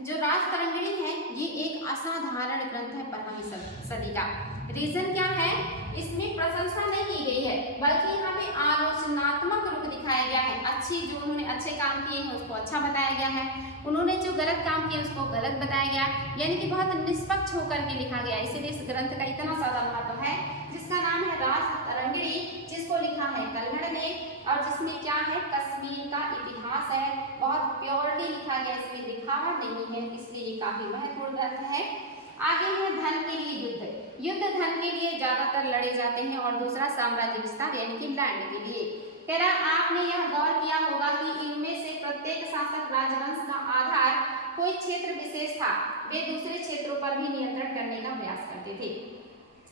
जो राज तरंगिणी है ये एक असाधारण ग्रंथ है 12वीं सदी का। रीजन क्या है? इसमें प्रशंसा नहीं की गई है, बल्कि यहाँ पे आलोचनात्मक रूप दिखाया गया है। अच्छी जो उन्होंने अच्छे काम किए हैं उसको अच्छा बताया गया है, उन्होंने जो गलत काम किए उसको गलत बताया गया, यानी कि बहुत निष्पक्ष होकर के लिखा गया। इसीलिए इस ग्रंथ का इतना ज्यादा महत्व है, जिसका नाम है राज तरंगिणी, जिसको लिखा है कल्हड़ ने और जिसमें क्या है? कश्मीर का इतिहास है। बहुत प्योरली लिखा गया, इसमें दिखावा नहीं है, इसलिए ये काफी महत्वपूर्ण ग्रंथ है। आगे है धन के लिए युद्ध। युद्ध धन के लिए ज्यादातर लड़े जाते हैं और दूसरा साम्राज्य विस्तार यानी कि लैंड के लिए। कह रहा आपने यह गौर किया होगा कि इनमें से प्रत्येक शासक राजवंश का आधार कोई क्षेत्र विशेष था, वे दूसरे क्षेत्रों पर भी नियंत्रण करने का प्रयास करते थे।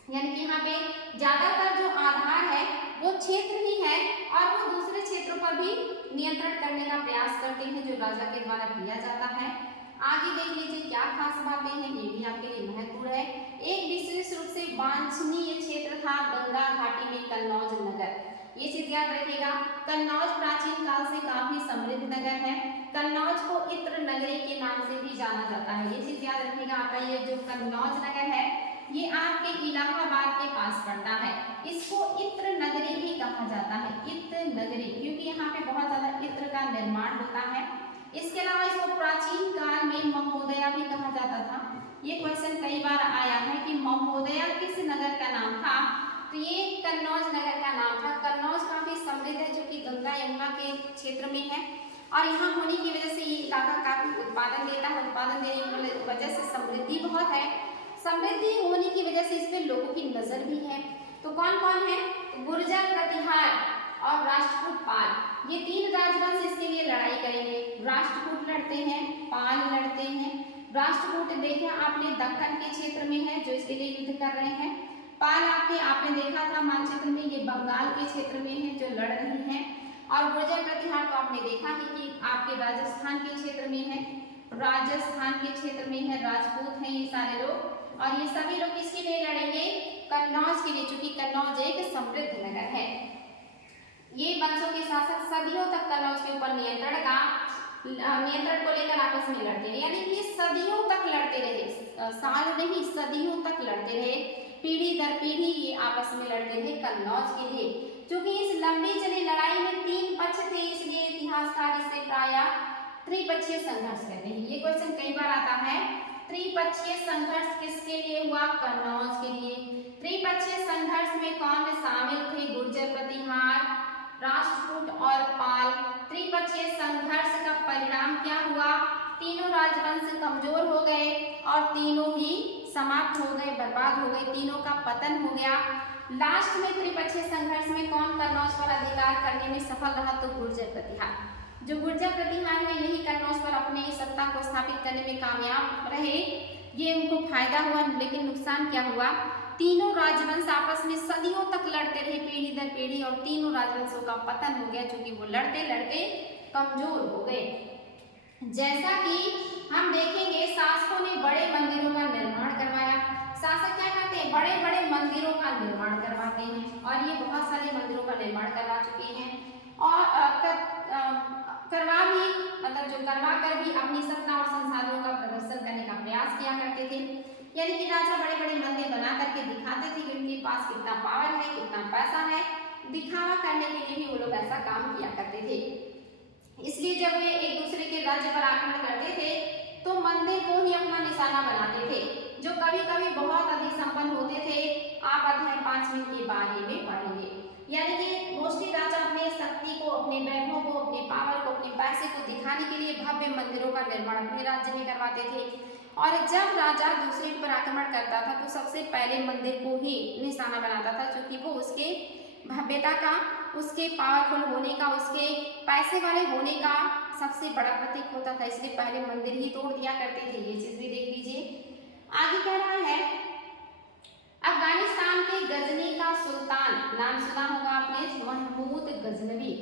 यानी कि यहाँ पे ज्यादातर जो आधार है वो क्षेत्र ही है और वो दूसरे क्षेत्रों पर भी नियंत्रण करने का प्रयास करते हैं, जो राजा के द्वारा किया जाता है। आगे देख लीजिए क्या खास बातें हैं, ये भी आपके लिए महत्वपूर्ण है। एक विशेष रूप से वांछनीय क्षेत्र था गंगा घाटी में कन्नौज नगर। ये चीज याद रखिएगा, कन्नौज प्राचीन काल से काफी समृद्ध नगर है। कन्नौज को इत्र नगरी के नाम से भी जाना जाता है। ये चीज याद रखिएगा, आपका ये जो कन्नौज नगर है ये आपके इलाहाबाद के पास पड़ता है। इसको इत्र नगरी भी कहा जाता है, इत्र नगरी, क्योंकि यहाँ पे बहुत ज्यादा इत्र का निर्माण होता है। इसके अलावा इसको प्राचीन काल में महोदया भी कहा जाता था। ये क्वेश्चन कई बार आया है कि महोदया किस नगर का नाम था, तो ये कन्नौज नगर का नाम था। कन्नौज काफी समृद्ध है, जो कि गंगा यमुना के क्षेत्र में है और यहाँ होने की वजह से ये इलाका काफी उत्पादन देता है। उत्पादन देने की वजह से समृद्धि बहुत है। समृद्धि होने की वजह से इस पे लोगों की नजर भी है। तो कौन कौन है? गुर्जर, प्रतिहार और राष्ट्रकूट पाल, ये तीन राजवंश इसके लिए लड़ाई करेंगे। राष्ट्रकूट लड़ते हैं, पाल लड़ते हैं। राष्ट्रकूट देखा आपने दक्कन के क्षेत्र में है, जो इसके लिए युद्ध कर रहे हैं। पाल आपने देखा था मानचित्र में, ये बंगाल के क्षेत्र में है, जो लड़ रही हैं। और गुर्जर प्रतिहार को आपने देखा है कि आपके राजस्थान के क्षेत्र में है, राजस्थान के क्षेत्र में है, राजपूत हैं ये सारे लोग। और ये सभी लोग किसके लिए लड़ेंगे? कन्नौज के लिए, चूंकि कन्नौज एक समृद्ध नगर है। ये वंशों के शासक सदियों तक कन्नौज के ऊपर नियंत्रण को लेकर आपस में लड़ते रहे, यानी कि सदियों तक लड़ते रहे, साल नहीं सदियों तक लड़ते रहे, पीढ़ी दर पीढ़ी ये आपस में लड़ते रहे कन्नौज के लिए। क्योंकि इस लंबी चली लड़ाई में तीन पक्ष थे, इसलिए इतिहासकार इसे प्रायः त्रिपक्षीय संघर्ष कहते हैं। ये क्वेश्चन कई बार आता है, त्रिपक्षीय संघर्ष किसके लिए हुआ? कन्नौज के लिए। त्रिपक्षीय संघर्ष में कौन शामिल थे? गुर्जर, प्रतिहार, राष्ट्रकूट और पाल। त्रिपक्षीय संघर्ष का परिणाम क्या हुआ? तीनों राजवंश कमजोर हो गए और तीनों ही समाप्त हो गए, बर्बाद हो गए, तीनों का पतन हो गया। लास्ट में त्रिपक्षीय संघर्ष में कौन कन्नौज पर अधिकार करने में सफल रहा? तो गुर्जर प्रतिहार। जो गुर्जर प्रतिहार है यही कन्नौज पर अपनी सत्ता को स्थापित करने में कामयाब रहे, ये उनको फायदा हुआ। लेकिन नुकसान क्या हुआ? तीनों राजवंश आपस में सदियों तक लड़ते रहे, पीढ़ी दर पीढ़ी, और तीनों राजवंशों का पतन हो गया, क्योंकि वो लड़ते लड़ते कमजोर हो गए। जैसा कि हम देखेंगे, शासकों ने बड़े मंदिरों का निर्माण करवाया। शासक क्या करते हैं? बड़े बड़े मंदिरों का निर्माण करवाते हैं, और ये बहुत सारे मंदिरों का निर्माण करवा चुके हैं। और करवा कर भी अपनी सत्ता और संसाधनों का प्रदर्शन करने का प्रयास किया करते थे। यानी कि राजा बड़े बड़े मंदिर बना करके दिखाते थे कि उनके पास कितना पावर है, कितना पैसा है। दिखावा करने के लिए भी वो लोग ऐसा काम किया करते थे। इसलिए जब वे एक दूसरे के राज्य पर आक्रमण करते थे तो मंदिर को ही अपना निशाना बनाते थे, जो कभी कभी बहुत अधिक संपन्न होते थे। आप अध्याय 5 के बारे में पढ़ेंगे। यानी कि मोस्टली राजा अपने शक्ति को, अपने वैभव को, अपने पावर को, अपने पैसे को दिखाने के लिए भव्य मंदिरों का निर्माण अपने राज्य में करवाते थे। और जब राजा दूसरे पर आक्रमण करता था तो सबसे पहले मंदिर को ही निशाना बनाता था, क्योंकि वो उसके भव्यता का, उसके पावरफुल होने का, उसके पैसे वाले होने का सबसे बड़ा प्रतीक होता था, इसलिए पहले मंदिर ही तोड़ दिया करते थे। ये चीज भी देख लीजिए। आगे कह रहा है अफगानिस्तान के गजनी का सुल्तान, नाम सुना होगा आपने, महमूद गजनवी,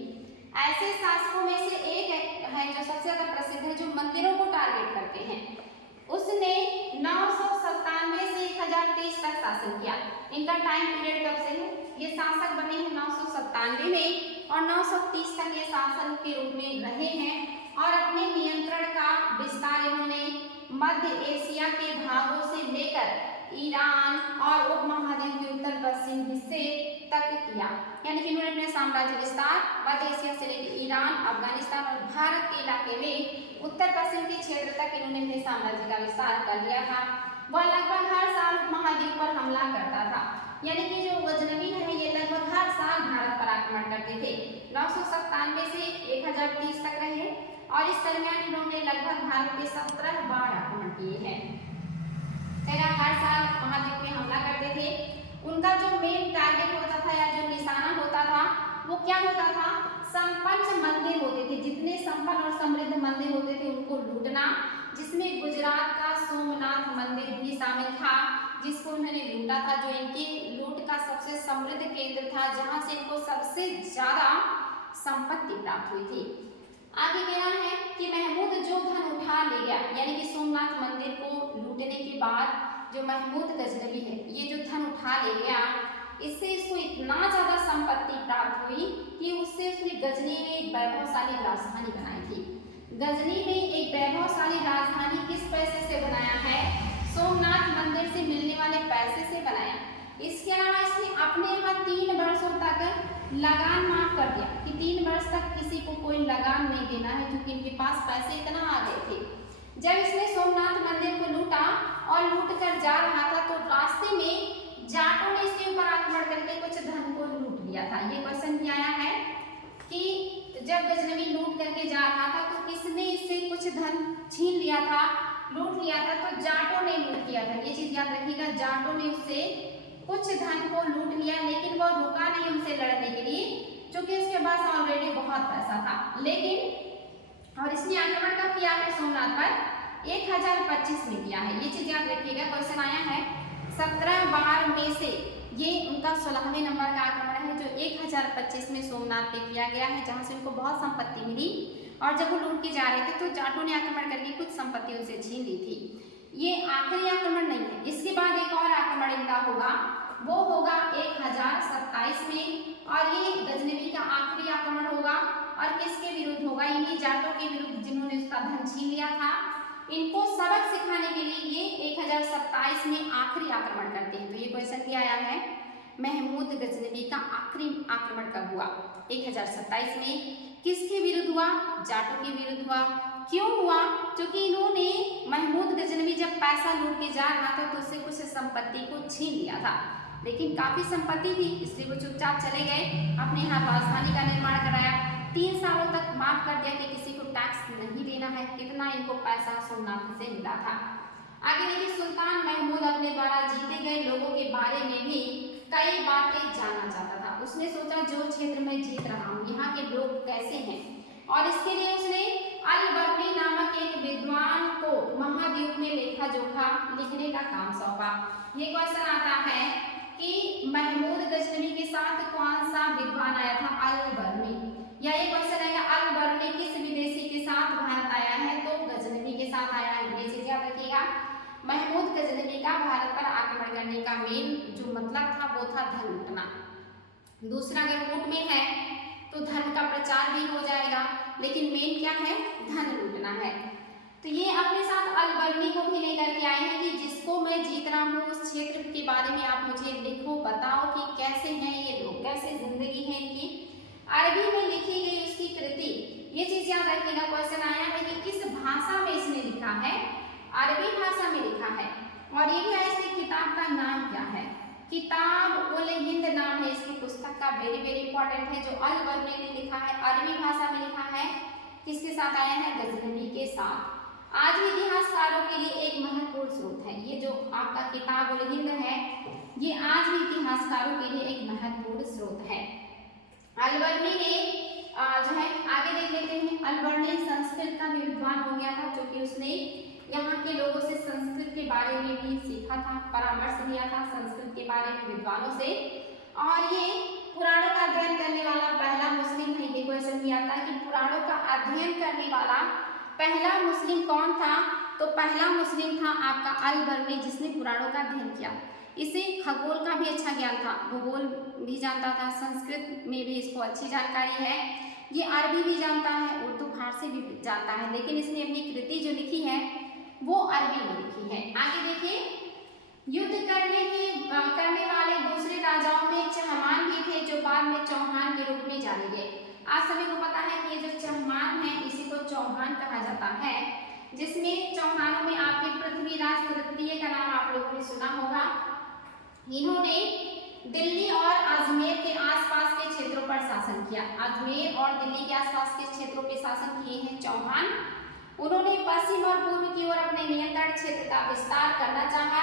ऐसे शासकों में से एक है जो सबसे ज्यादा प्रसिद्ध है, जो मंदिरों को टारगेट करते हैं। उसने 997 से 1023 तक शासन किया। इनका टाइम पीरियड कब से है? ये शासक बने हैं 997 में और 930 तक ये शासन के रूप में रहे हैं और अपने नियंत्रण का विस्तार इन्होंने मध्य एशिया के भागों से लेकर ईरान और उपमहाद्वीप के उत्तर पश्चिम हिस्से तक किया। यानी कि इन्होंने अपने साम्राज्य विस्तार मध्य एशिया से लेकर ईरान, अफगानिस्तान और भारत के इलाके में उत्तर पश्चिम के क्षेत्र तक इन्होंने अपने साम्राज्य का विस्तार कर लिया था। वह लगभग हर साल उपमहाद्वीप पर हमला करता था। यानी कि जो गजनवी है ये लगभग हर साल भारत पर आक्रमण करते थे। 997 से 1030 तक रहे और इस दरमियान इन्होंने लगभग भारत पे 17 बार आक्रमण किए हैं। हर साल महाद्वीप में हमला करते थे। उनका जो मेन टारगेट होता था या जो निशाना होता था वो क्या होता था? संपन्न मंदिर होते थे, जितने संपन्न और समृद्ध मंदिर होते थे उनको लूटना, जिसमें गुजरात का सोमनाथ मंदिर भी शामिल था, जिसको उन्होंने लूटा था, जो इनकी लूट का सबसे समृद्ध केंद्र था, जहां से इनको सबसे ज्यादा संपत्ति प्राप्त हुई थी। आगे कहना है कि महमूद जो धन उठा ले गया, यानी कि सोमनाथ मंदिर को लूटने के बाद जो महमूद गजनवी है ये जो धन उठा ले गया, इससे इसको इतना ज्यादा संपत्ति प्राप्त हुई कि उससे उसने गजनी में एक वैभवशाली राजधानी बनाई थी। गजनी में एक वैभवशाली राजधानी किस पैसे से बनाया है? सोमनाथ मंदिर से मिलने वाले पैसे से बनाया। इसके अलावा इसने अपने यहाँ 3 वर्षों तक लगान माफ कर दिया कि 3 वर्ष तक किसी को कोई लगान नहीं देना है, क्योंकि इनके पास पैसे इतना आ गए थे। जब इसने सोमनाथ मंदिर को लूटा और लूट कर जा रहा था तो रास्ते में जाटों ने इसके ऊपर आक्रमण करके कुछ धन को लूट लिया था। ये क्वेश्चन भी आया है कि जब गजनवी लूट करके जा रहा था तो किसने इससे कुछ धन छीन लिया था, लूट लिया था? तो जाटों ने लूट किया था। ये चीज याद रखिएगा, जाटों ने उससे कुछ धन को लूट लिया, लेकिन वो रुका नहीं उनसे लड़ने के लिए, क्योंकि उसके पास ऑलरेडी बहुत पैसा था। लेकिन और इसने आक्रमण कब किया है सोमनाथ पर? 1025 में किया है। ये चीज याद रखिएगा, क्वेश्चन आया है 17 बार में से ये उनका 16वें नंबर का आक्रमण है जो 1025 में सोमनाथ पे किया गया है, जहां से उनको बहुत संपत्ति मिली। और जब वो लूट के जा रहे थे तो जाटों ने आक्रमण करके कुछ संपत्ति उनसे छीन ली थी। ये आखिरी आक्रमण नहीं है, इसके बाद एक और आक्रमण इनका होगा, वो होगा 1027 में, और ये गजनवी का आखिरी आक्रमण होगा। और किसके विरुद्ध होगा? इन्हीं जाटों के विरुद्ध जिन्होंने उसका धन छीन लिया था। इनको सबक सिखाने के लिए ये 1027 में आखिरी आक्रमण करते हैं। तो ये क्वेश्चन भी आया है, महमूद गजनवी का आखिरी आक्रमण कब हुआ? 1027 में। किसके विरुद्ध हुआ? जाटों के विरुद्ध हुआ। क्यों हुआ? क्योंकि इन्होंने महमूद गजनवी जब पैसा लूट के जा रहा था तो उससे कुछ संपत्ति को छीन लिया था, लेकिन काफी संपत्ति थी, इसलिए वो चुपचाप चले गए, अपने यहाँ राजधानी का निर्माण कराया। 3 सालों तक माफ कर दिया कि किसी को टैक्स नहीं देना है। कितना इनको पैसा सोमनाथ से मिला था। आगे देखिए, सुल्तान महमूद अपने द्वारा जीते गए लोगों के बारे में भी कई बातें जानना चाहता था। उसने सोचा जो क्षेत्र में जीत रहा हूँ यहाँ के लोग कैसे हैं, और इसके लिए उसने अल-बर्नी नामक एक विद्वान को महाद्वीप में लेखा जोखा लिखने का काम सौंपा। ये क्वेश्चन आता है कि महमूद गजनवी के साथ कौन सा विद्वान आया था? अल-बर्नी। या ये क्वेश्चन आएगा अल-बर्नी किस विदेशी के साथ भारत आया है? तो गजनवी के साथ आया है। ये चीज याद रखिएगा। महमूद गजनवी का भारत पर आक्रमण करने का मेन जो मतलब था वो था धन लूटना। दूसरा, अगर लूट में है तो धर्म का प्रचार भी हो जाएगा, लेकिन मेन क्या है? धन लूटना है। तो ये अपने साथ अल-बर्नी को भी लेकर के आए हैं कि जिसको मैं जीत रहा हूँ उस क्षेत्र के बारे में आप मुझे लिखो, बताओ कि कैसे हैं ये लोग, कैसे जिंदगी है इनकी। अरबी में लिखी गई उसकी कृति, ये चीज याद रखिएगा। क्वेश्चन आया है कि किस भाषा में इसने लिखा है? अरबी भाषा में लिखा है। और ये भी इसकी किताब का नाम क्या है? किताब उल हिंद नाम है इसकी पुस्तक का। वेरी वेरी इंपॉर्टेंट है। जो अल-बर्नी ने लिखा है अरबी भाषा में लिखा है। किसके साथ आया है? गजनवी के साथ। आज भी इतिहासकारों के लिए एक महत्वपूर्ण स्रोत है। ये जो आपका किताबुल हिंद है, ये आज भी इतिहासकारों के लिए एक महत्वपूर्ण स्रोत है। अल-बर्नी ने जो है आगे देख लेते हैं। अल-बर्नी संस्कृत का भी विद्वान हो गया था, जो कि उसने यहाँ के लोगों से संस्कृत के बारे में भी सीखा था, परामर्श लिया था संस्कृत के बारे में विद्वानों से। और ये पुराणों का अध्ययन करने वाला पहला मुस्लिम है। ये क्वेश्चन भी आता है कि पुराणों का अध्ययन करने वाला पहला मुस्लिम कौन था? तो पहला मुस्लिम था आपका अल-बर्नी, जिसने पुराणों का अध्ययन किया। इसे खगोल का भी अच्छा ज्ञान था, भूगोल भी जानता था, संस्कृत में भी इसको अच्छी जानकारी है, ये अरबी भी जानता है, उर्दू फारसी भी जानता है, लेकिन इसने अपनी कृति जो लिखी है वो अरबी में लिखी है। आगे देखिए, युद्ध करने वाले दूसरे राजाओं में चहमान भी थे, जो बाद में चौहान के रूप में जाने गए। आप सभी को पता है कि ये जो चहमान है इसी को चौहान कहा जाता है, जिसमें चौहानों में आपके पृथ्वीराज तृतीय का नाम आप लोगों ने सुना होगा। इन्होंने दिल्ली और अजमेर के आसपास के क्षेत्रों पर शासन किया। अजमेर और दिल्ली के आसपास के क्षेत्रों पे शासन किए हैं चौहान। उन्होंने पश्चिम और पूर्व की ओर अपने नियंत्रण क्षेत्र का विस्तार करना चाहा,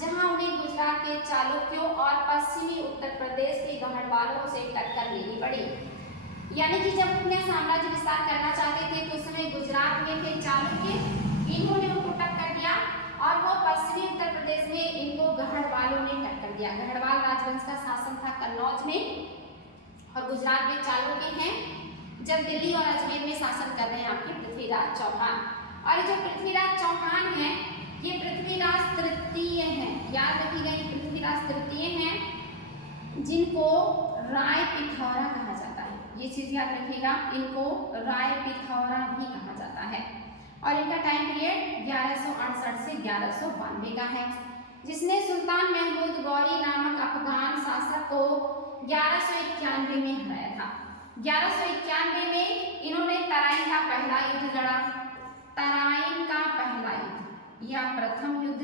जहां उन्हें गुजरात के चालुक्यों और पश्चिमी उत्तर प्रदेश के गढ़वालों से टक्कर लेनी पड़ी। यानी कि जब अपने साम्राज्य विस्तार करना चाहते थे तो उस समय गुजरात में थे चालुक्य, इन्होंने उनको टक्कर दिया, और वो पश्चिमी उत्तर प्रदेश में इनको गढ़वालों ने टक्कर दिया। गढ़वाल राजवंश का शासन था कन्नौज में, और गुजरात में चालुक्य हैं, जब दिल्ली और अजमेर में शासन कर रहे हैं आपके पृथ्वीराज चौहान। और जो पृथ्वीराज चौहान हैं ये पृथ्वीराज तृतीय हैं, याद रखिएगा, ये पृथ्वीराज तृतीय हैं, जिनको राय पिथौरा कहा जाता है। ये चीज याद रखिएगा, इनको राय पिथौरा भी कहा जाता है। और इनका टाइम पीरियड 1168 से 1192 का है, जिसने सुल्तान महमूद गौरी नामक अफगान शासक को 1191 में हराया था। 1191 में इन्होंने तराइन का पहला युद्ध लड़ा। तराइन का पहला युद्ध या प्रथम युद्ध,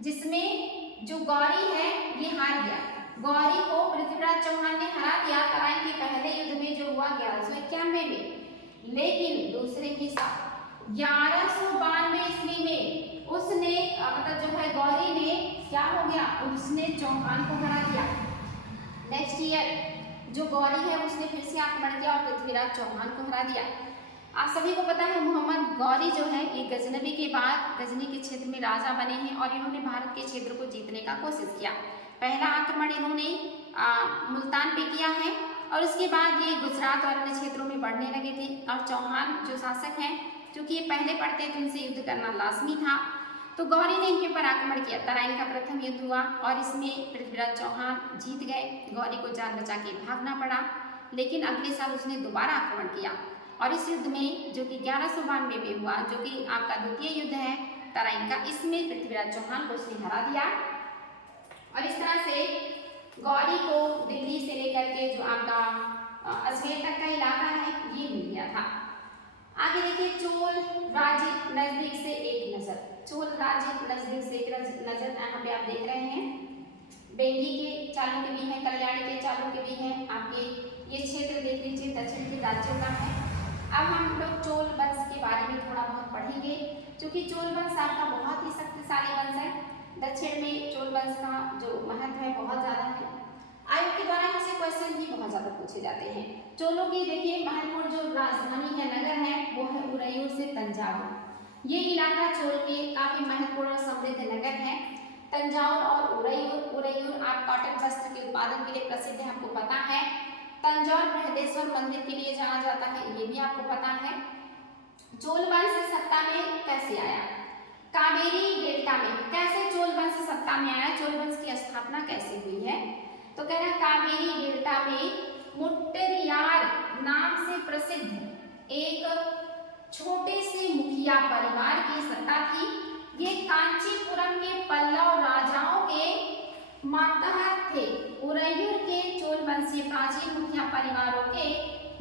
जिसमें जो गौरी है ये हार गया। गौरी को पृथ्वीराज चौहान ने हरा दिया तराइन के पहले युद्ध में, जो हुआ 1191 में। लेकिन दूसरे के साथ 1192 ईस्वी में उसने मतलब जो है गौरी ने क्या हो गया, उसने चौहान को हरा दिया। नेक्स्ट ईयर जो गौरी है उसने फिर से आक्रमण किया और पृथ्वीराज चौहान को हरा दिया। आप सभी को पता है मोहम्मद गौरी जो है ये गजनवी के बाद गजनी के क्षेत्र में राजा बने हैं, और इन्होंने भारत के क्षेत्र को जीतने का कोशिश किया। पहला आक्रमण इन्होंने मुल्तान पे किया है, और उसके बाद ये गुजरात और अन्य क्षेत्रों में बढ़ने लगे थे। और चौहान जो शासक हैं, क्योंकि ये पहले पड़ते थे, उनसे युद्ध करना लाजमी था, तो गौरी ने इनके ऊपर आक्रमण किया। तराइन का प्रथम युद्ध हुआ और इसमें पृथ्वीराज चौहान जीत गए। गौरी को जान बचा के भागना पड़ा, लेकिन अगले साल उसने दोबारा आक्रमण किया, और इस युद्ध में जो कि 1192 में हुआ, जो कि आपका द्वितीय युद्ध है तराइन का, इसमें पृथ्वीराज चौहान को उसने हरा दिया। और इस तरह से गौरी को दिल्ली से लेकर के जो आपका अजमेर तक का इलाका है ये मिल गया था। आगे देखिए, चोल राज्य नजदीक से एक नजर। चोल राज्य नजदीक से एक नजर यहाँ पे आप देख रहे हैं। बेंगी के चालुक्य भी हैं, कल्याणी के चालुक्य भी हैं। आपके ये क्षेत्र देख लीजिए दक्षिण के राज्यों का है। अब हम लोग चोल वंश के बारे में थोड़ा बहुत पढ़ेंगे, क्योंकि चोल वंश आपका बहुत ही शक्तिशाली वंश है। दक्षिण में चोल वंश का जो महत्व है बहुत ज़्यादा है। आयोग के द्वारा ऐसे क्वेश्चन भी बहुत ज़्यादा पूछे जाते हैं। चोलों की देखिए महत्वपूर्ण जो राजधानी है, नगर है, वो है उरैयूर से तंजावुर। ये इलाका चोल के काफ़ी महत्वपूर्ण और समृद्ध नगर है। तंजावुर और उरैयूर आप कॉटन वस्त्र के उत्पादन के लिए प्रसिद्ध है, आपको पता है। तंजौर बृहदेश्वर मंदिर के लिए जाना जाता है, ये भी आपको पता है। चोल वंश सत्ता में कैसे आया? कावेरी डेल्टा में कैसे चोल वंश सत्ता में आया? चोल वंश की स्थापना कैसे हुई है? तो कह रहा कावेरी डेल्टा में मुट्टरियार नाम से प्रसिद्ध एक छोटे से मुखिया परिवार की सत्ता थी। ये कांचीपुरम के पल्लव राजाओं के मातहत थे। उरैयूर के चोल वंशीय प्राचीन मुखिया परिवारों के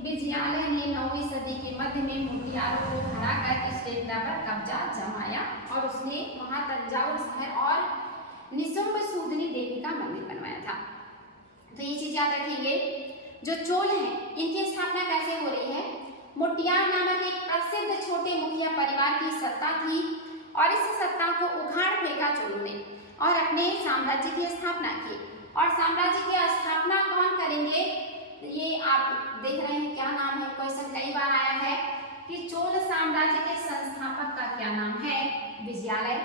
विजयालय ने 9वीं सदी के मध्य में मुटियारों को हराकर इस डेल्टा पर कब्जा जमाया, और उसने वहां तंजावुर शहर और निशुंभ सूदनी देवी का मंदिर बनवाया था। तो ये चीज याद रखेंगे। जो चोल हैं इनकी स्थापना कैसे हो रही है? मुटियार नामक एक प्रसिद्ध अत्यंत छोटे मुखिया परिवार की सत्ता थी और इस सत्ता को उखाड़ फेंका चोलों ने और अपने साम्राज्य की स्थापना की। और साम्राज्य की स्थापना कौन करेंगे, ये आप देख रहे हैं क्या नाम है, क्वेश्चन कई बार आया है कि चोल साम्राज्य के संस्थापक का क्या नाम है, विजयालय।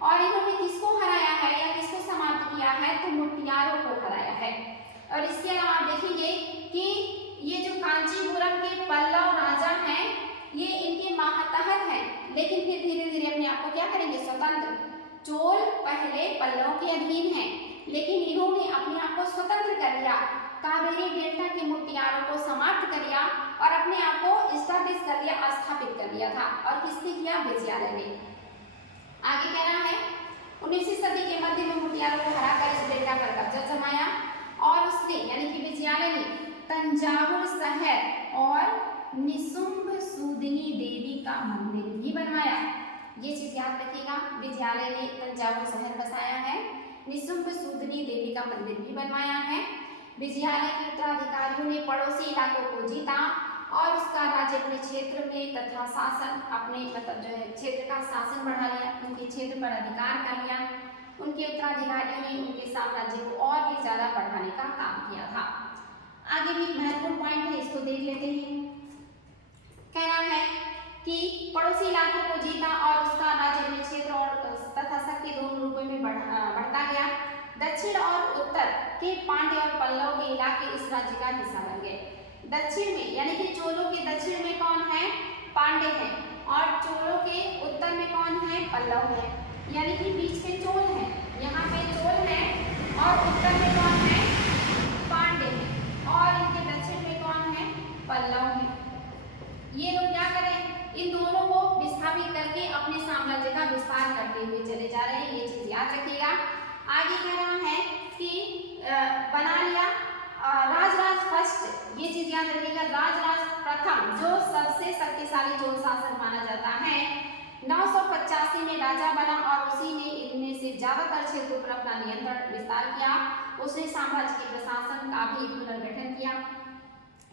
और इन्होंने किसको हराया है या किसको समाप्त किया है, तो मुटियारों को हराया है। और इसके अलावा आप देखेंगे कि ये जो कांचीपुरम के पल्लव राजा हैं ये इनके मातहत हैं, लेकिन फिर धीरे धीरे अपने आप को क्या करेंगे, स्वतंत्र। चोल पहले पल्लव के अधीन हैं, लेकिन इन्होंने अपने आप को स्वतंत्र कर लिया, कावेरी डेल्टा के मुटियारों को समाप्त कर लिया और अपने आप को इस्टेब्लिश कर लिया, स्थापित कर लिया था। और किसने किया, विजयालय ने। आगे कह रहा है 19वीं सदी के मध्य में मुटियारों को हराकर इस डेल्टा पर कब्जा जमाया और उसने यानी कि विजयालय ने तंजावुर शहर और निशुंभ सूदनी देवी का मंदिर भी बनवाया। ये चीज याद रखिएगा, विजयालय ने तंजावुर शहर बसाया है, निशुंभ सूदनी देवी का मंदिर भी बनवाया है। विजयालय के उत्तराधिकारियों ने पड़ोसी इलाकों को जीता और उसका राज्य अपने क्षेत्र में तथा शासन अपने मतलब जो है क्षेत्र का शासन बढ़ा लिया, उनके क्षेत्र पर अधिकार कर लिया। उनके उत्तराधिकारियों ने उनके साम्राज्य को और भी ज्यादा बढ़ाने का काम किया था। आगे भी महत्वपूर्ण पॉइंट है, इसको देख लेते हैं। कहना है कि पड़ोसी इलाकों को जीता और उसका राज्य अपने क्षेत्र और तथा शक्ति दोनों रूपों में बढ़ता गया। दक्षिण और उत्तर के पांड्य और पल्लव के इलाके इस राज्य का हिस्सा बन गए। दक्षिण में यानी कि चोलों के दक्षिण में कौन है, पांड्य है, और चोलों के उत्तर में कौन है, पल्लव है, यानी कि बीच में चोल है, यहाँ पे चोल है और उत्तर में कौन है, पांड्य है, और इनके दक्षिण में कौन है, पल्लव है। ये लोग क्या करें, इन दोनों को विस्थापित करके अपने साम्राज्य का विस्तार करते हुए चले जा रहे हैं, ये चीज याद रखिएगा। आगे कह रहा है कि बना लिया राजराज फर्स्ट, ये चीज याद रखिएगा, राजराज प्रथम जो सबसे शक्तिशाली चोल शासक माना जाता है, 985 में राजा बना और उसी ने इनमें से ज्यादातर क्षेत्रों पर अपना नियंत्रण विस्तार किया। उसने साम्राज्य के प्रशासन का भी पुनर्गठन किया।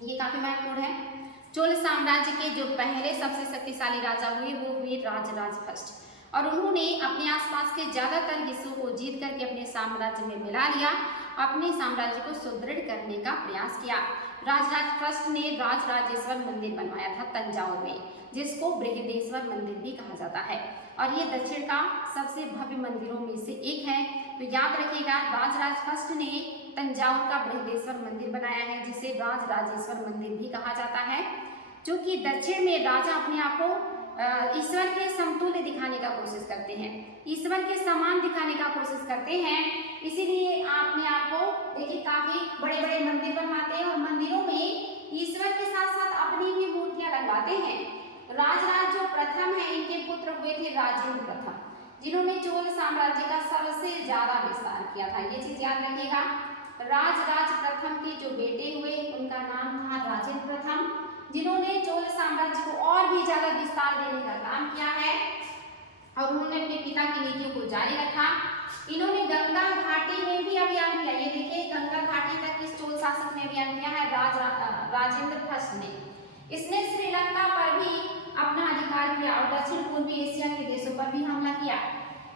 ये काफी महत्वपूर्ण है। चोल साम्राज्य के जो पहले सबसे शक्तिशाली राजा हुए वो हुए राजराज फर्स्ट, और उन्होंने अपने आसपास के ज्यादातर हिस्सों को जीत करके अपने साम्राज्य में मिला लिया, अपने साम्राज्य को सुदृढ़ करने का प्रयास किया। राजराज फर्स्ट ने राजराजेश्वर मंदिर बनवाया था तंजावुर में, जिसको बृहदेश्वर मंदिर भी कहा जाता है, और ये दक्षिण का सबसे भव्य मंदिरों में से एक है। तो याद रखिएगा, राजराज फर्स्ट ने तंजावुर का बृहदेश्वर मंदिर बनाया है, जिसे राजराजेश्वर मंदिर भी कहा जाता है, जो कि दक्षिण में राजा अपने आप को ईश्वर के समतुल्य दिखाने का कोशिश करते हैं, ईश्वर के समान दिखाने का कोशिश करते हैं। इसीलिए अपने आप को देखिए काफी बड़े बड़े मंदिर बनवाते हैं और मंदिरों में ईश्वर के साथ साथ अपनी भी मूर्तियां लगवाते हैं। राजराज जो प्रथम है, इनके पुत्र हुए थे राजेंद्र प्रथम, जिन्होंने चोल साम्राज्य का सबसे ज्यादा विस्तार किया था। ये चीज याद रखिएगा, राजराज प्रथम के जो बेटे हुए उनका नाम था राजेंद्र प्रथम, जिन्होंने चोल साम्राज्य को और भी ज्यादा विस्तार देने का काम किया है और उन्होंने अपने पिता की नीतियों को जारी रखा। इन्होंने गंगा घाटी में भी अभियान किया। ये देखिए, गंगा घाटी तक किस चोल शासक ने अभियान किया है, राजेंद्र फर्स्ट ने। इसने श्रीलंका पर भी अपना अधिकार किया और दक्षिण पूर्वी एशिया के देशों पर भी हमला किया।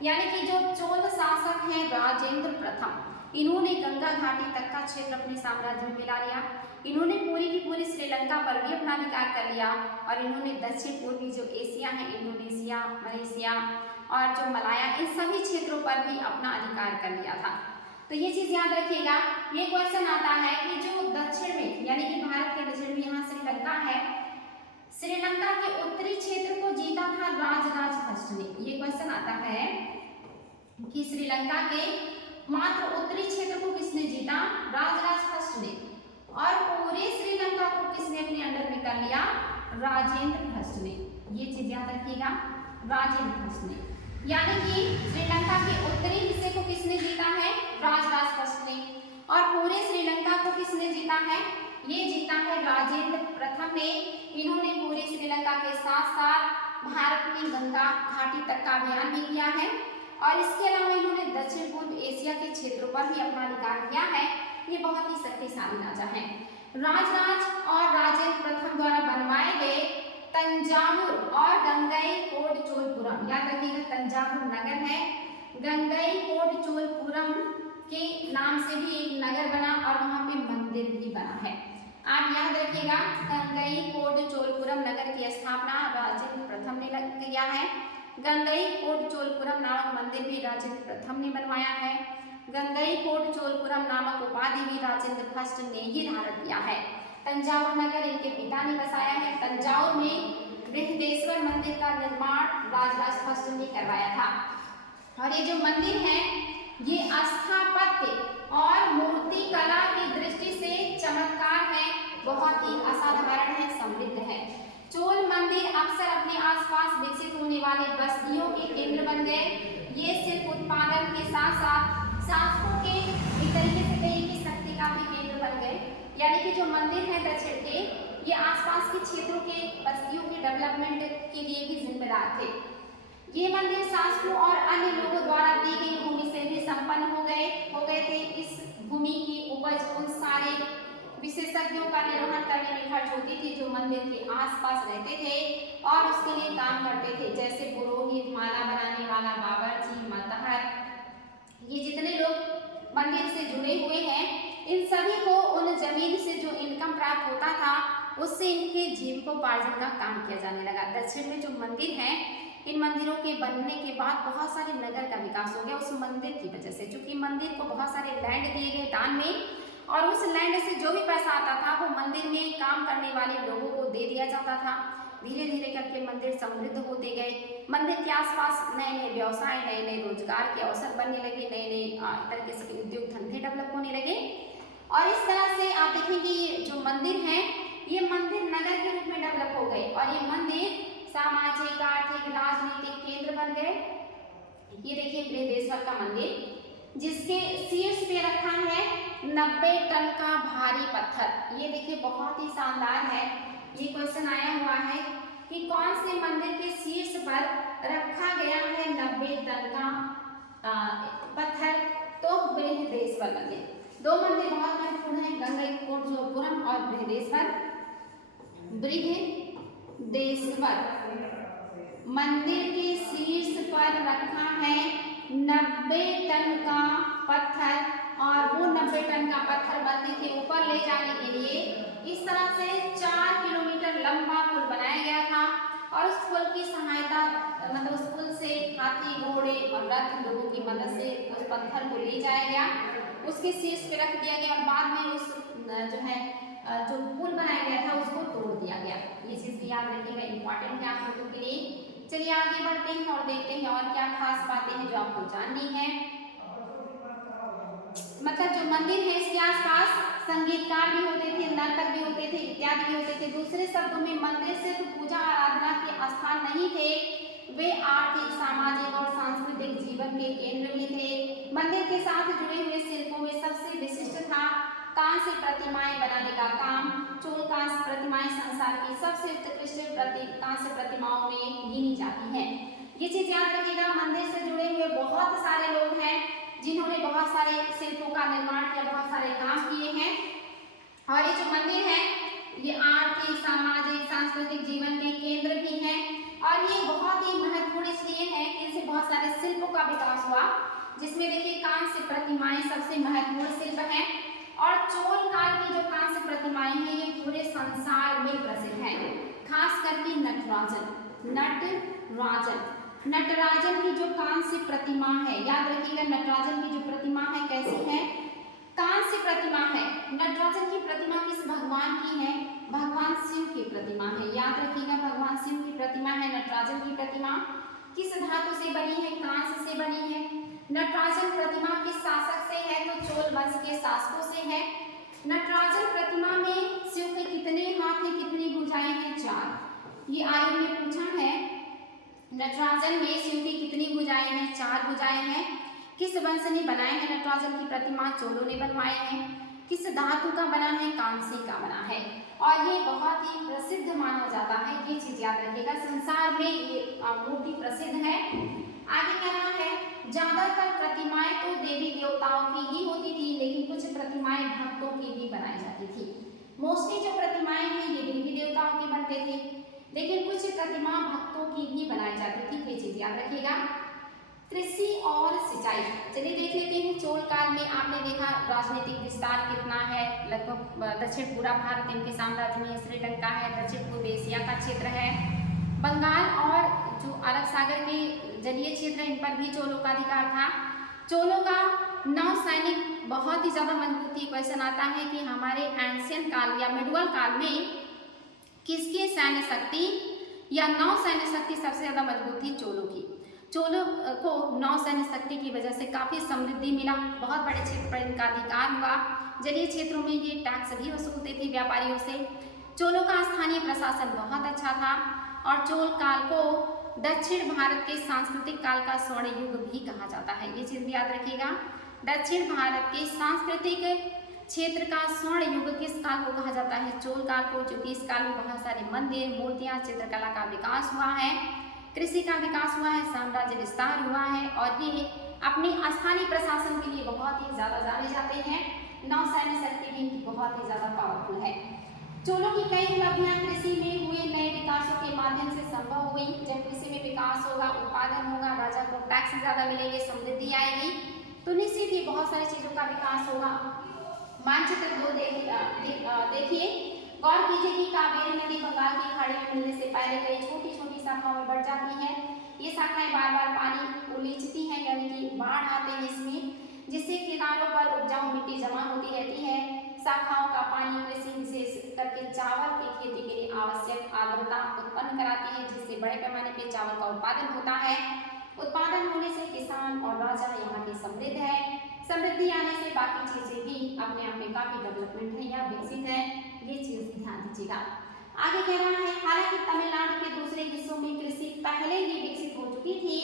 यानी कि जो चोल शासक हैं राजेंद्र प्रथम, इन्होंने गंगा घाटी तक का क्षेत्र अपने साम्राज्य में मिला लिया। इन्होंने पूरी की पूरी श्रीलंका पर भी अपना अधिकार कर लिया और इन्होंने दक्षिण पूर्वी जो एशिया है, इंडोनेशिया, मलेशिया और जो मलाया, इन सभी क्षेत्रों पर भी अपना अधिकार कर लिया था। तो ये चीज याद रखिएगा। ये क्वेश्चन आता है कि जो दक्षिण में यानी कि भारत के दक्षिण में यहाँ श्रीलंका है, श्रीलंका के उत्तरी क्षेत्र को जीता था राजराज फर्स्ट ने। ये क्वेश्चन आता है कि श्रीलंका के मात्र उत्तरी क्षेत्र को किसने जीता, राजराज फर्स्ट ने, और पूरे श्रीलंका को किसने अपने अंडर में कर लिया, राजेंद्र फर्स्ट ने। ये चीज याद रखिएगा, राजेंद्र फर्स्ट ने। यानी कि श्रीलंका के उत्तरी हिस्से को किसने जीता है, राजराज फर्स्ट ने, और पूरे श्रीलंका को किसने जीता है, ये जीता है राजेंद्र प्रथम ने। इन्होंने पूरे श्रीलंका के साथ साथ भारत में गंगा घाटी तक का अभियान भी किया है और इसके अलावा इन्होंने दक्षिण पूर्व एशिया के क्षेत्रों पर भी अपना अधिकार किया है। ये बहुत ही शक्तिशाली राजा हैं। राजराज और राजेंद्र प्रथम द्वारा बनवाए गए तंजावुर और गंगईकोंडचोलपुरम, याद रखिएगा तंजावुर नगर है, गंगईकोंडचोलपुरम के नाम से भी एक नगर बना और वहां पे मंदिर भी बना है। आप याद रखिएगा गंगईकोंडचोलपुरम नगर की स्थापना राजेंद्र प्रथम ने किया है। गंगईकोंडचोलपुरम नामक मंदिर भी राजेंद्र प्रथम ने बनवाया है। गंगईकोंडचोलपुरम नामक उपाधि भी राजेंद्र फर्स्ट ने ही धारण किया है। तंजावुर नगर इनके पिता ने बसाया है। तंजावुर में बृहदेश्वर मंदिर का निर्माण राजराज फर्स्ट ने करवाया था। और ये जो मंदिर है ये स्थापत्य और मूर्ति कला की दृष्टि से चमत्कार है, बहुत ही असाधारण है, समृद्ध है। चोल मंदिर अक्सर अपने आसपास विकसित होने वाले बस्तियों के केंद्र बन गए। ये सिर्फ उत्पादन के साथ साथ शासकों के एक तरीके से कहिए कि शक्ति का भी केंद्र बन गए। यानी कि जो मंदिर है दक्षिण के, ये आसपास के क्षेत्रों के बस्तियों के डेवलपमेंट के लिए भी जिम्मेदार थे। ये मंदिर शासकों और अन्य लोगों द्वारा दी गई भूमि से भी संपन्न हो गए थे। इस भूमि की उपज उन सारे विशेषज्ञों का निर्वहन करने में खर्च होती थी जो मंदिर के आसपास रहते थे और उसके लिए काम करते थे, जैसे पुरोहित, माला बनाने वाला, बावर्ची, मतहर, ये जितने लोग मंदिर से जुड़े हुए हैं, इन सभी को उन जमीन से जो इनकम प्राप्त होता था उससे इनके जीविकोपार्जन का काम किया जाने लगा। दक्षिण में जो मंदिर हैं, इन मंदिरों के बनने के बाद बहुत सारे नगर का विकास हो गया उस मंदिर की वजह से, क्योंकि मंदिर को बहुत सारे लैंड दिए गए दान में और उस लैंड से जो भी पैसा आता था वो मंदिर में काम करने वाले लोगों को दे दिया जाता था। धीरे धीरे करके मंदिर समृद्ध होते गए। मंदिर के आसपास नए नए व्यवसाय, नए नए रोजगार के अवसर बनने लगे, नए नए तरीके से उद्योग धंधे डेवलप होने लगे। और इस तरह से आप देखेंगे ये जो मंदिर हैं ये मंदिर नगर के रूप में डेवलप हो गए और ये मंदिर सामाजिक, आर्थिक, राजनीतिक केंद्र बन गए। ये देखिए बृहदेश्वर का मंदिर जिसके शीर्ष पे रखा है 90 टन का भारी पत्थर। ये देखिए बहुत ही शानदार है। ये क्वेश्चन आया हुआ है कि कौन से मंदिर के शीर्ष पर रखा गया है 90 टन का पत्थर, तो बृहदेश्वर मंदिर। दो मंदिर बहुत महत्वपूर्ण है, गंगईकोंडचोलपुरम और बृहदेश्वर। बृहदेश्वर मंदिर के शीर्ष पर रखा है 90 टन का पत्थर और वो 90 टन का पत्थर मंदिर के ऊपर ले जाने के लिए इस तरह से 4 किलोमीटर लंबा पुल बनाया गया था और उस पुल की सहायता मतलब उस पुल से हाथी, घोड़े और रथ लोगों की मदद से उस पत्थर को ले जाया गया, उसके शीर्ष पे रख दिया गया और बाद में उस जो पुल बनाया गया था उसको तोड़ दिया गया। ये चीज़ याद रखिएगा, इंपॉर्टेंट है आप लोगों के लिए। चलिए आगे बढ़ते हैं और देखते हैं और क्या खास बातें हैं जो आपको जाननी है। मतलब जो मंदिर है इसके आसपास संगीतकार भी होते थे, नर्तक भी होते थे, इत्यादि भी होते थे। दूसरे शब्दों में मंदिर सिर्फ पूजा आराधना के स्थान नहीं थे, वे आर्थिक, सामाजिक और सांस्कृतिक जीवन के केंद्र भी थे। मंदिर के साथ जुड़े हुए शिल्पों में सबसे विशिष्ट था कांस्य प्रतिमाएं बनाने का काम। चोल कांस्य प्रतिमाएं संसार की सबसे उत्कृष्ट कांस्य प्रतिमाओं में गिनी जाती हैं। ये चीज याद रखिएगा, मंदिर से जुड़े हुए बहुत सारे लोग हैं जिन्होंने बहुत सारे शिल्पों का निर्माण किया, बहुत सारे काम किए हैं। और ये जो मंदिर है ये आर्थिक, सामाजिक, सांस्कृतिक जीवन के केंद्र भी हैं और ये बहुत ही महत्वपूर्ण इसलिए है कि इनसे बहुत सारे शिल्पों का विकास हुआ, जिसमें देखिए कांस्य प्रतिमाएं सबसे महत्वपूर्ण शिल्प हैं। और चोल काल की जो कांस्य प्रतिमाएं हैं ये पूरे संसार में प्रसिद्ध हैं, खास करके नटराजन की जो कांस्य प्रतिमा है, याद रखिएगा नटराजन की जो प्रतिमा है कैसी है, कांस्य प्रतिमा है। नटराजन की प्रतिमा किस भगवान की है? भगवान शिव की प्रतिमा है, याद रखिएगा भगवान शिव की प्रतिमा है नटराजन की प्रतिमा। किस धातु से बनी है? कांस्य से बनी है। नटराजन प्रतिमा किस शासक से है? तो चोल वंश के शासकों से है। नटराजन प्रतिमा में शिव के कितने हाथ हैं, कितनी भुजाएं हैं? 4। ये आयोग ने पूछा है नटराजन में शिव की कितनी भुजाएं हैं? 4 भुजाएं हैं। किस वंश ने बनाए हैं नटराजन की प्रतिमा? चोलों ने बनवाए हैं। किस धातु का बना है? कांस्य का बना है और ये बहुत ही प्रसिद्ध माना जाता है। ये चीज याद रखिएगा, संसार में ये मूर्ति प्रसिद्ध है। आगे क्या रहा है, ज्यादातर प्रतिमाएं तो देवी देवताओं की ही होती थी, लेकिन कुछ प्रतिमाएं भक्तों की भी बनाई जाती थी। मोस्टली जो प्रतिमाएं हैं ये देवी देवताओं के बनते थे। लेकिन कुछ प्रतिमा भक्तों की भी बनाई जाती थी, ये चीज याद रखिएगा। कृषि और सिंचाई, चलिए देख लेते हैं। चोल काल में आपने देखा राजनीतिक विस्तार कितना है, लगभग दक्षिण पूरा भारत इनके साम्राज्य में, श्रीलंका है, दक्षिण पूर्व एशिया का क्षेत्र है, बंगाल और जो अरब सागर के जलीय क्षेत्र है इन पर भी चोलों का अधिकार था। चोलों का नौ सैनिक बहुत ही ज्यादा मजबूत थी। क्वेश्चन आता है कि हमारे एंशियंट काल या मिडुअल काल में किसकी सैन्य शक्ति या नौ सैन्य शक्ति सबसे ज्यादा मजबूत थी? चोलों की। चोलों को नौ सैन्य शक्ति की वजह से काफी समृद्धि मिला, बहुत बड़े क्षेत्र पर इनका अधिकार हुआ, जलीय क्षेत्रों में ये टैक्स भी वसूलते थे व्यापारियों से। चोलों का स्थानीय प्रशासन बहुत अच्छा था और चोल काल को दक्षिण भारत के सांस्कृतिक काल का स्वर्ण युग भी कहा जाता है, ये चीज भी याद रखिएगा। दक्षिण भारत के सांस्कृतिक क्षेत्र का स्वर्ण युग किस काल को कहा जाता है? चोल काल को, जो कि इस काल में बहुत सारे मंदिर, मूर्तियां, चित्रकला का विकास हुआ है, कृषि का विकास हुआ है, साम्राज्य विस्तार हुआ है और ये अपने स्थानीय प्रशासन के लिए बहुत ही ज्यादा जाने जाते हैं। नौ सैन्य शक्ति भी इनकी बहुत ही ज्यादा पावरफुल है। चोलों की कई उपलब्धियां कृषि में हुए नए विकासों के माध्यम से संभव हुई। जब कृषि में विकास होगा, उत्पादन होगा, राजा को टैक्स ज्यादा मिलेंगे, समृद्धि आएगी, तो निश्चित ही बहुत सारी चीजों का विकास होगा। मानचित्र 2 देखिए, गौर कीजिए कि कावेरी नदी बंगाल की खाड़ी में मिलने से पहले कई छोटी छोटी शाखाओं में बढ़ जाती हैं। ये शाखाएं बार बार पानी उलीचती हैं, यानी कि बाढ़ आते हैं इसमें, जिससे किनारों पर उपजाऊ मिट्टी जमा होती रहती है। शाखाओं का पानी कृषि विशेष करके चावल की खेती के लिए आवश्यक आर्द्रता उत्पन्न कराती है, जिससे बड़े पैमाने पर चावल का उत्पादन होता है। उत्पादन होने से किसान और राजा यहाँ के समृद्ध है। समृद्धि आने से बाकी चीजें भी अपने आप में काफी डेवलपमेंट है या विकसित है, ये चीज ध्यान दीजिएगा। आगे कह रहा है, हालांकि तमिलनाडु के दूसरे हिस्सों में कृषि पहले ही विकसित हो चुकी थी,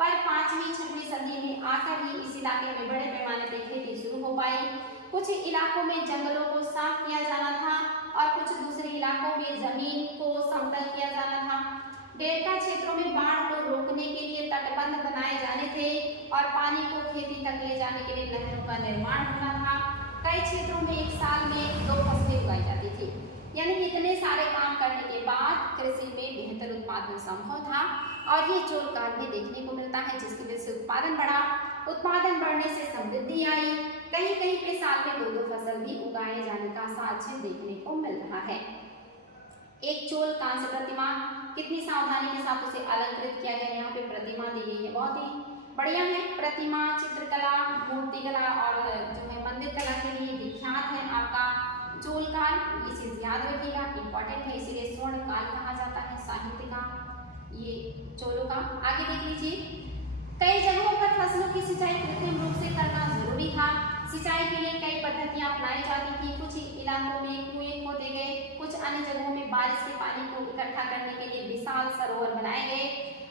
पर 5वीं 6वीं सदी में आकर ही इस इलाके में बड़े पैमाने पर खेती शुरू हो पाई। कुछ इलाकों में जंगलों को साफ किया जाना था और कुछ दूसरे इलाकों में जमीन को समतल किया जाना था। डेल्टा क्षेत्रों में बाढ़ को रोकने के लिए तटबंध बनाए जाने थे और पानी को खेती तक ले जाने के लिए नहरों का निर्माण होना था। कई क्षेत्रों में एक साल में 2 फसलें उगाई जाती थी, यानी कि इतने सारे काम करने के बाद कृषि में बेहतर उत्पादन संभव था और ये चोल काल में देखने को मिलता है, जिसकी वजह से उत्पादन बढ़ा। उत्पादन बढ़ने से समृद्धि आई। कहीं कहीं पे साल में 2-2 फसल भी उगाए जाने का साक्ष्य देखने को मिल रहा है। एक चोल कांस्य प्रतिमा, कितनी सावधानी के साथ उसे अलंकृत किया गया, यहाँ पे प्रतिमा दी गई है, बहुत ही बढ़िया है। प्रतिमा, चित्रकला, मूर्तिकला और जो है मंदिर कला के लिए विख्यात है आपका चोल काल, ये चीज याद रखिएगा, इंपॉर्टेंट है, इसीलिए स्वर्ण काल कहा जाता है साहित्य का ये चोलों का। आगे देख लीजिए, कई जगहों पर फसलों की सिंचाई कृत्रिम रूप से करना जरूरी था। सिंचाई के लिए कई पद्धतियां अपनाई जाती थी। कुछ इलाकों में कुएं खोदे गए, कुछ अन्य जगहों में बारिश के पानी को इकट्ठा करने के लिए विशाल सरोवर बनाए गए।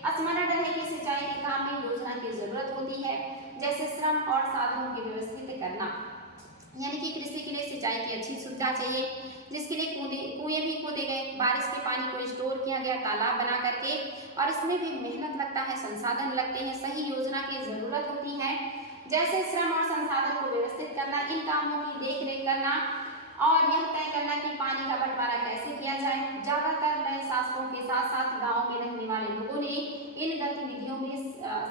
स्मरण रहे कि सिंचाई के काम में योजना की जरूरत होती है, जैसे श्रम और साधनों की व्यवस्थित करना, यानी कि कृषि के लिए सिंचाई की अच्छी सुविधा चाहिए, जिसके लिए कुएं भी खोदे गए, बारिश के पानी को स्टोर किया गया तालाब बना करके, और इसमें भी मेहनत लगता है, संसाधन लगते हैं, सही योजना की जरूरत होती है, जैसे श्रम और संसाधन को व्यवस्थित करना, इन कामों की देख रेख करना और यह तय करना कि पानी का बंटवारा कैसे किया जाए। ज्यादातर नए शासकों के साथ साथ गाँव में रहने वाले लोगों ने इन गतिविधियों में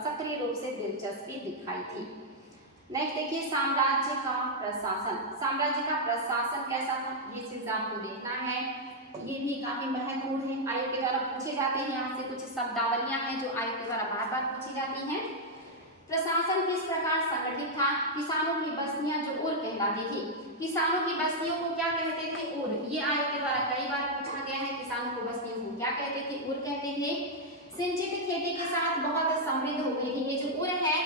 सक्रिय रूप से दिलचस्पी दिखाई थी। नेक्स्ट देखिए, साम्राज्य का प्रशासन। साम्राज्य का प्रशासन कैसा था, ये चीज आपको देखना है, ये भी काफी महत्वपूर्ण है, आयोग के द्वारा पूछे जाते हैं। यहाँ से कुछ शब्दावलियां हैं जो आयोग के द्वारा बार बार पूछी जाती हैं। प्रशासन किस प्रकार संगठित था? किसानों की बस्तियां जो उर कहलाती थी, किसानों की बस्तियों को क्या कहते थे? उर। ये आयोग के द्वारा कई बार पूछा गया है, किसानों की बस्तियों को क्या कहते थे? उर कहते थे। सिंचित खेती के साथ बहुत समृद्ध हो गई थी। ये जो उर है,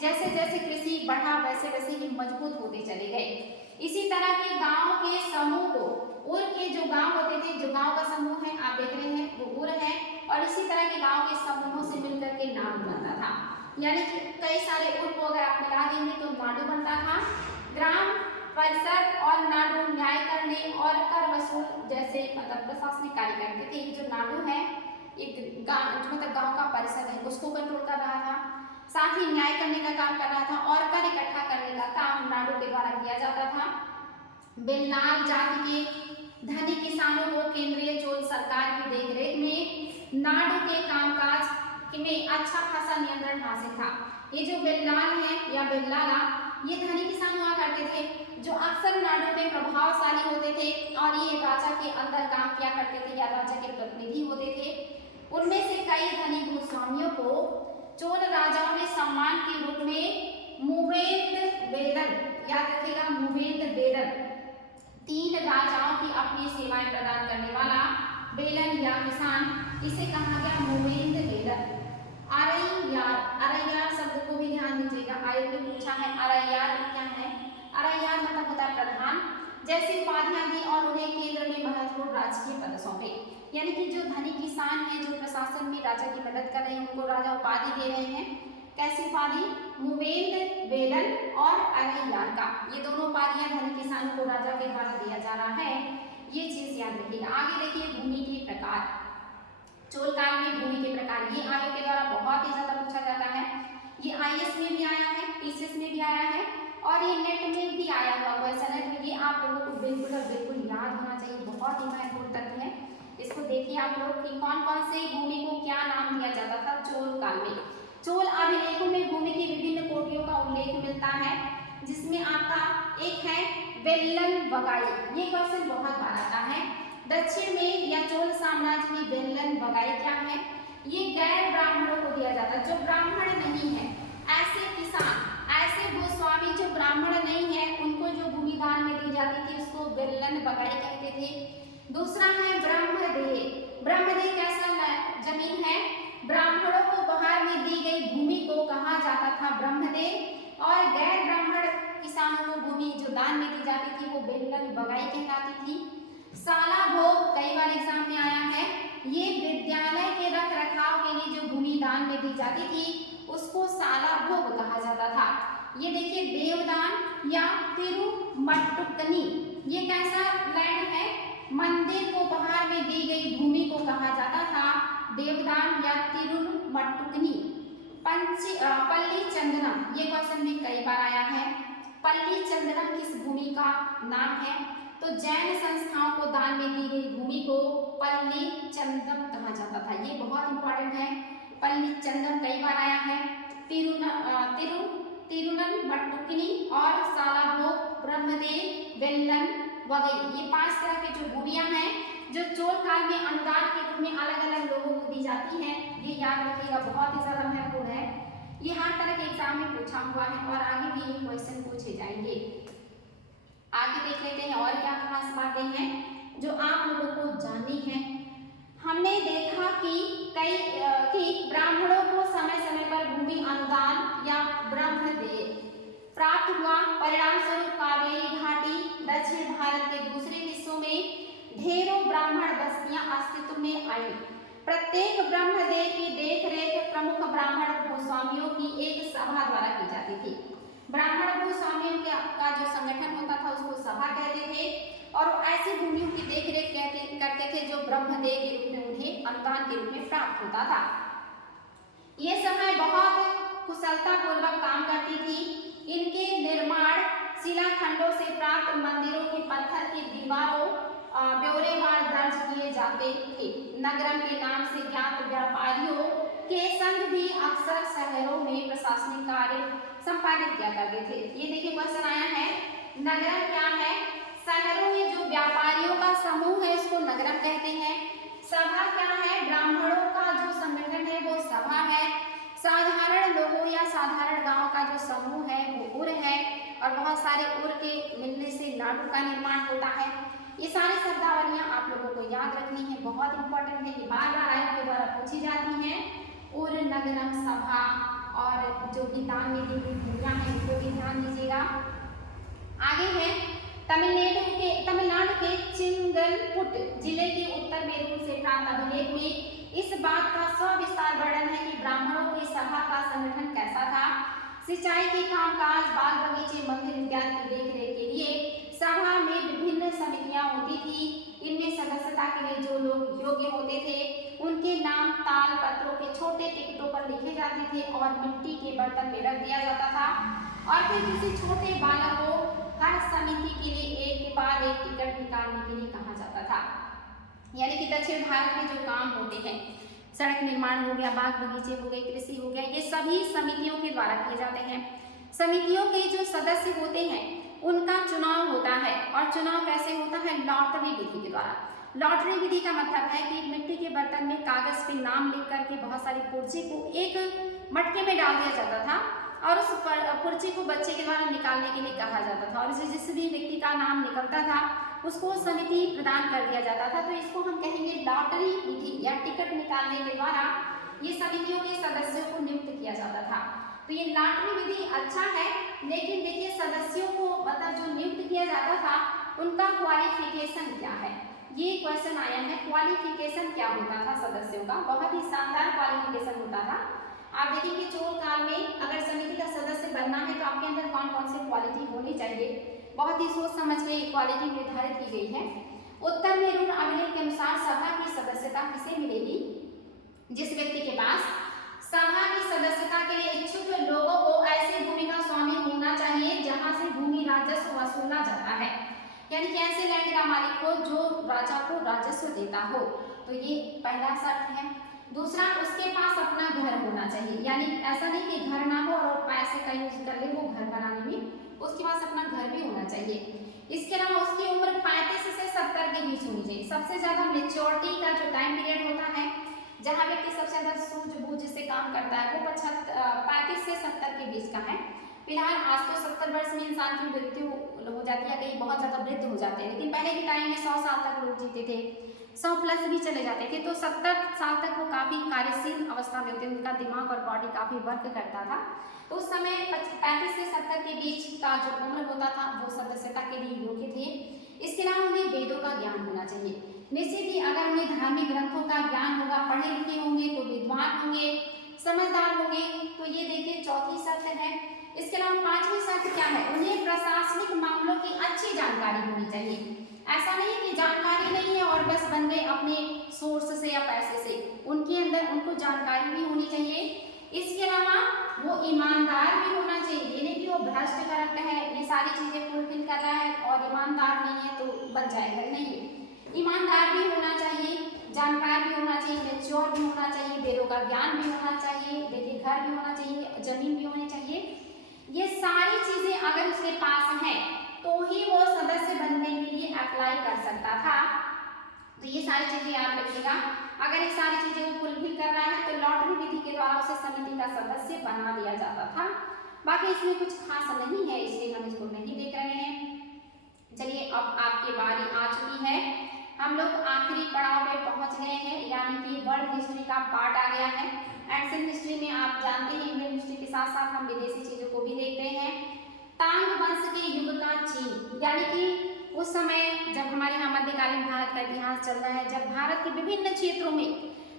जैसे जैसे कृषि बढ़ा वैसे वैसे ही मजबूत होते चले गए। इसी तरह के गांव के समूह को, उर के जो गांव होते थे, जो गांव का समूह है आप देख रहे हैं वो उर है, और इसी तरह के गांव के समूहों से मिलकर के नाडु बनता था, यानी कि कई सारे उर को अगर आप मिला देंगे तो नाडु बनता था। ग्राम परिषद और नाडु न्याय करने और कर वसूल जैसे मतलब प्रशासनिक कार्य करते थे। जो नाडु है एक गांव, मतलब गांव का परिषद है, उसको कंट्रोल कर रहा था, साथ ही न्याय करने का काम कर रहा था और कर इकट्ठा करने का काम नाडु के द्वारा किया जाता था। बेलनार जाति के धनी किसानों को केंद्रीय चोल सरकार की देखरेख में नाडु के कामकाज में अच्छा खासा नियंत्रण हासिल था। ये जो बेल्लाल है या बेल्लाला, ये धनी किसान हुआ करते थे जो अक्सर नाडु में प्रभावशाली होते थे और ये राजा के अंदर काम किया करते थे या राजा के प्रतिनिधि होते थे। उनमें से कई धनी भूस्वामियों को चोल राजाओं ने सम्मान के रूप में मूवेंद बेरन, याद रखिएगा मूवेंद बेरन, 3 राजाओं की अपनी सेवाएं प्रदान करने वाला बेलन या किसान, इसे कहा गया मूवेंद बेरन। अरैयार, अरैयार शब्द को भी ध्यान दीजिएगा, आयोग ने पूछा है अरैयार क्या है। अरैयार मतलब होता है प्रधान, जैसे उपाधियां दी और उन्हें केंद्र में महत्वपूर्ण राजकीय पद सौंपे। यानी कि जो धनी किसान हैं जो प्रशासन में राजा की मदद कर रहे हैं उनको राजा उपाधि दे रहे हैं। कैसी उपाधि? मूवेंद बेलन और अरैयार का, ये दोनों उपाधियां धनी किसानों को राजा के द्वारा दिया जा रहा है, ये चीज याद रखिएगा। आगे देखिए भूमि के प्रकार, चोल काल में भूमि के प्रकार, ये आयोग के द्वारा बहुत ही ज्यादा पूछा जाता है। ये आईएएस में भी आया है, पीसीएस में भी आया है और ये नेट में भी आया हुआ क्वेश्चन है, तो ये आप लोगों को बिल्कुल और बिल्कुल याद होना चाहिए, बहुत ही महत्वपूर्ण तथ्य है। इसको देखिए आप लोग कि कौन कौन से भूमि को क्या नाम दिया जाता था चोल काल में। चोल अभिलेखों में भूमि की विभिन्न कोटियों का उल्लेख मिलता है, जिसमें आपका एक है वेल्लन वगाई, ये क्वेश्चन बहुत बार आता है। दक्षिण में या चोल साम्राज्य में वेल्लन वगाई क्या है? ये गैर ब्राह्मणों को दिया जाता है, जो ब्राह्मण नहीं है, ऐसे किसान, ऐसे भूस्वामी जो ब्राह्मण नहीं है, उनको जो भूमि दान में दी जाती थी उसको वेल्लन वगाई कहते थे। दूसरा है ब्रह्मदेह। ब्रह्मदेह कैसा जमीन है? ब्राह्मणों को बाहर में दी गई भूमि को कहा जाता था ब्रह्मदेह, और गैर ब्राह्मण किसानों को भूमि जो दान में दी जाती थी वो वेल्लन वगाई कहलाती थी। साला भोग कई बार एग्जाम में आया है, ये विद्यालय के रख रखाव के लिए जो भूमि दान में दी जाती थी उसको साला भोग कहा जाता था। ये देखिए देवदान या तिरुमट्टुकनी, ये कैसा लैंड है? मंदिर को उपहार में दी गई भूमि को कहा जाता था देवदान या तिरुमट्टुकनी। पल्ली चंदनम, ये क्वेश्चन में कई बार आया है। पल्ली चंदनम किस भूमि का नाम है? तो जैन संस्थाओं को दान में दी गई भूमि को पल्ली चंदम कहा जाता था, ये बहुत इंपॉर्टेंट है। पल्ली चंदम कई बार आया है। तिरुमट्टुकनी और सालाभोग, ब्रह्मदेव, वेल्लन वगई, ये 5 तरह की जो भूमियां हैं जो चोल काल में अनुदान के रूप में अलग अलग लोगों को दी जाती हैं, ये याद रखिएगा, बहुत ही ज्यादा महत्वपूर्ण है। ये हर तरह के एग्जाम में पूछा हुआ है और आगे भी ये क्वेश्चन पूछे जाएंगे। आगे देख लेते हैं और क्या खास बातें हैं जो आप लोगों को जाननी है। हमने देखा कि ब्राह्मणों को समय समय पर भूमि अनुदान या ब्रह्मदेह प्राप्त हुआ। परिणाम स्वरूप कावेरी घाटी, दक्षिण भारत के दूसरे हिस्सों में ढेरों ब्राह्मण बस्तियां अस्तित्व में आई। प्रत्येक ब्रह्मदेह की देखरेख प्रमुख ब्राह्मण भूस्वामियों की एक सभा द्वारा की जाती थी। ब्राह्मण भूस्वामियों का जो संगठन होता था उसको सभा कहते थे और ऐसी भूमियों की देखरेख करते थे जो ब्रह्मदेह के रूप में उन्हें अनुदान के रूप में प्राप्त होता था। ये सभाएं बहुत कुशलता पूर्वक काम करती थी। इनके निर्माण शिलाखंडों से प्राप्त मंदिरों की पत्थर की दीवारों ब्यौरेवार दर्ज किए जाते थे। नगरम के नाम से ज्ञात व्यापारियों के संघ भी अक्सर शहरों में प्रशासनिक कार्य संपादित किया करते थे। ये देखिए क्वेश्चन आया है, नगरम क्या है? शहरों में जो व्यापारियों का समूह है उसको नगरम कहते हैं। सभा क्या है? ब्राह्मणों का जो संगठन है वो सभा है। साधारण लोगों या साधारण गांव का जो समूह है वो उर है और बहुत सारे उर के मिलने से नाडु का निर्माण होता है। ये सारी शब्दावलियां आप लोगों को याद रखनी है, बहुत इंपॉर्टेंट है, ये बार बार आयोग के द्वारा पूछी जाती हैं। उर, नगरम, सभा और जो भी दान में दी गई भूमियां हैं इनको भी ध्यान दीजिएगा। आगे है तमिलनाडु के चिंगलपुट जिले के उत्तर मेरूर से प्राप्त अभिलेख में इस बात का सविस्तार वर्णन है कि ब्राह्मणों की सभा का संगठन कैसा था। सिंचाई के कामकाज, बाग बगीचे, मंदिर इत्यादि की देखरेख के लिए सभा में विभिन्न समितियां होती थी। इनमें सदस्यता के लिए जो लोग योग्य होते थे उनके नाम ताल पत्रों के छोटे टिकटों पर लिखे जाते थे और मिट्टी के बर्तन में रख दिया जाता था और फिर किसी छोटे बालक को हर समिति के लिए एक के बाद एक टिकट निकालने के लिए कहा जाता था। यानी कि दक्षिण भारत में जो काम होते हैं सड़क निर्माण हो गया, बाग बगीचे हो गए, कृषि हो गया, ये सभी समितियों के द्वारा किए जाते हैं। समितियों के जो सदस्य होते हैं उनका चुनाव होता है, और चुनाव कैसे होता है? लॉटरी विधि के द्वारा। लॉटरी विधि का मतलब है कि मिट्टी के बर्तन में कागज पे नाम लिख करके बहुत सारी पुर्जी को एक मटके में डाल दिया जाता था, और उस पुर्जी को बच्चे के द्वारा निकालने के लिए कहा जाता था, और जिस भी व्यक्ति का नाम निकलता था उसको समिति प्रदान कर दिया जाता था। तो इसको हम कहेंगे लॉटरी विधि, या टिकट निकालने के द्वारा ये समितियों के सदस्यों को नियुक्त किया जाता था। तो ये लॉटरी विधि अच्छा है, लेकिन देखिए सदस्यों को मतलब जो नियुक्त किया जाता था उनका क्वालिफिकेशन क्या है, ये क्वेश्चन आया है। क्वालिफिकेशन क्या होता था सदस्यों का? बहुत ही शानदार क्वालिफिकेशन होता था। आप देखेंगे चोल काल में अगर समिति का सदस्य बनना है तो आपके अंदर कौन कौन सी क्वालिटी होनी चाहिए, बहुत ही सोच समझ के क्वालिटी निर्धारित की गई है। उत्तर में ऋण अभिलेख के अनुसार सभा की सदस्यता किसे मिलेगी? जिस व्यक्ति के पास सभा की सदस्यता के लिए इच्छुक लोगों को ऐसी भूमि का स्वामी होना चाहिए जहां से भूमि राजस्व वसूला जाता है, यानी कि ऐसे लैंड का मालिक हो जो राजा को राजस्व देता हो। तो ये पहला शर्त है। दूसरा, उसके पास अपना घर होना चाहिए, यानी ऐसा नहीं कि घर ना हो और पैसे का यूज कर ले वो घर बनाने में, उसके पास अपना घर भी होना चाहिए। इसके अलावा उसकी उम्र 35 से 70 के बीच होनी चाहिए। सबसे ज्यादा मेच्योरिटी का जो टाइम पीरियड होता है जहाँ व्यक्ति सबसे ज्यादा सूझबूझ से काम करता है वो 35 से 70 के बीच का है। फिलहाल आज तो 70 वर्ष में इंसान की मृत्यु हो जाती है, कहीं बहुत ज्यादा वृद्ध हो जाते हैं, लेकिन पहले के टाइम में 100 साल तक लोग जीते थे, 100 प्लस भी चले जाते थे। तो 70 साल तक वो काफी कार्यशील अवस्था में होते, उनका दिमाग और बॉडी काफी वर्क करता था। तो उस समय 35 से 70 के बीच का जो उम्र होता था वो सदस्यता के लिए योग्य थे। इसके अलावा उन्हें वेदों का ज्ञान होना चाहिए। निश्चित ही अगर उन्हें धार्मिक ग्रंथों का ज्ञान होगा, पढ़े लिखे होंगे तो विद्वान होंगे, समझदार होंगे। तो ये देखिए चौथी शर्त है। इसके अलावा पांचवी शर्त क्या है? उन्हें प्रशासनिक मामलों की अच्छी जानकारी होनी चाहिए। ऐसा नहीं कि जानकारी नहीं है और बस बन गए अपने सोर्स से या पैसे से, उनके अंदर उनको जानकारी भी होनी चाहिए। इसके अलावा वो ईमानदार भी होना चाहिए, ये नहीं कि वो भ्रष्ट करप्ट है, ये सारी चीजें फुलफिल कर रहा है और ईमानदार नहीं है तो बन जाएगा, नहीं। ईमानदार भी होना चाहिए, जानकार भी होना चाहिए, मैच्योर भी होना चाहिए, वेदों का ज्ञान भी होना चाहिए, देखिए घर भी होना चाहिए, जमीन भी होनी चाहिए। ये सारी चीजें अगर उसके पास है तो ही वो सदस्य बनने के लिए अप्लाई कर सकता था। तो ये सारी चीजें याद रखिएगा। अगर ये सारी चीजें वो फुलफिल कर रहा है तो लॉटरी विधि के द्वारा उसे समिति का सदस्य बना दिया जाता था। बाकी इसमें कुछ खास नहीं है, इसलिए हम इसको नहीं देख रहे हैं। चलिए अब आपकी बारी आ चुकी है, हम लोग आखिरी पड़ाव पे पहुंच गए हैं, यानी कि वर्ल्ड हिस्ट्री का पार्ट आ गया है। एंशिएंट हिस्ट्री में आप जानते हैं इंडियन हिस्ट्री के साथ साथ हम विदेशी चीजों को भी देखते हैं। तांग वंश के युग का चीन, यानी कि उस समय जब हमारे यहाँ मध्यकालीन भारत का इतिहास चल रहा है, जब भारत के विभिन्न क्षेत्रों में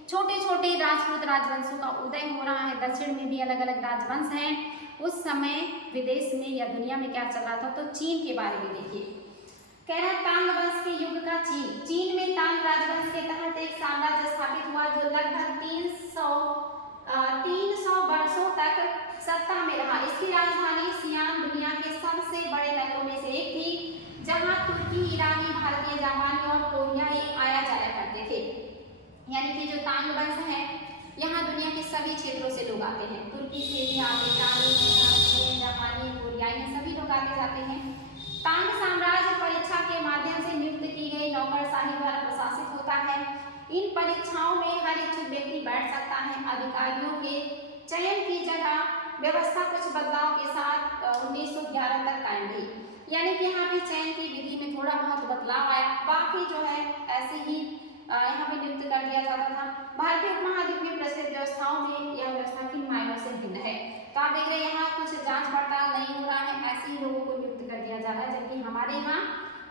छोटे छोटे राजपूत राजवंशों का उदय हो रहा है, दक्षिण में भी अलग अलग राजवंश हैं, उस समय विदेश में या दुनिया में क्या चल रहा था? तो चीन के बारे में देखिए। कह रहा तांग वंश के युग का चीन। चीन में तांग राजवंश के तहत एक साम्राज्य स्थापित हुआ जो लगभग 300 वर्षों तक सत्ता में रहा। इसकी राजधानी सियान दुनिया के सबसे बड़े नगरों में से एक थी, जहां तुर्की, ईरानी, भारतीय, जापानी और कोरियाई आया जाया करते थे। यानी कि जो तांग वंश है, यहाँ दुनिया के सभी क्षेत्रों से लोग आते हैं, तुर्की से भी आते, ईरानी, जापानी, कोरियाई, सभी लोग आते जाते हैं। तांग साम्राज्य परीक्षा के माध्यम से नियुक्त की गई नौकरशाही द्वारा प्रशासित होता है। इन परीक्षाओं में हर इच्छुक व्यक्ति बैठ सकता है। अधिकारियों के चयन की जगह व्यवस्था कुछ बदलाव के साथ 1911 तक कायम रही, यानी कि यहाँ पे चयन की विधि में थोड़ा बहुत बदलाव आया, बाकी जो है ऐसे ही यहाँ पे नियुक्त कर दिया जाता था। भारतीय उपमहाद्वीप में प्रचलित व्यवस्थाओं में यह व्यवस्था किन मायनों से भिन्न है? तो आप देख रहे हैं यहाँ कुछ जांच पड़ताल नहीं हो रहा है, ऐसे ही लोगों को नियुक्त कर दिया जा रहा है, जबकि हमारे यहाँ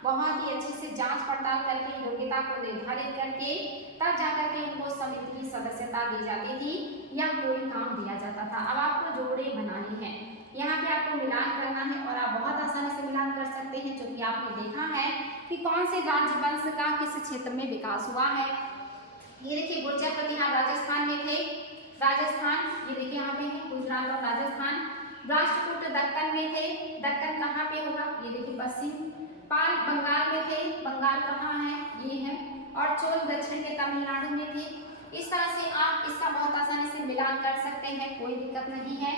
बहुत ही अच्छे से जांच पड़ताल करके योग्यता को निर्धारित करके तब जाकर के उनको समिति की सदस्यता दी जाती थी या कोई काम दिया जाता था। अब आपको जोड़े बनानी है, यहाँ पे आपको मिलान करना है और आप बहुत आसानी से मिलान कर सकते हैं, क्योंकि आपने देखा है कि कौन से राजवंश का किस क्षेत्र में विकास हुआ है। ये देखिए गुर्जर प्रतिहार राजस्थान में थे, राजस्थान ये देखिए यहाँ पे है गुजरात और राजस्थान। राष्ट्रकूट दक्कन में थे, दक्कन कहाँ पे होगा? ये देखिए पश्चिम। पाल बंगाल में थे, बंगाल कहाँ है? ये है। और चोल दक्षिण के तमिलनाडु में थे। इस तरह से आप इसका बहुत आसानी से मिलान कर सकते हैं, कोई दिक्कत नहीं है।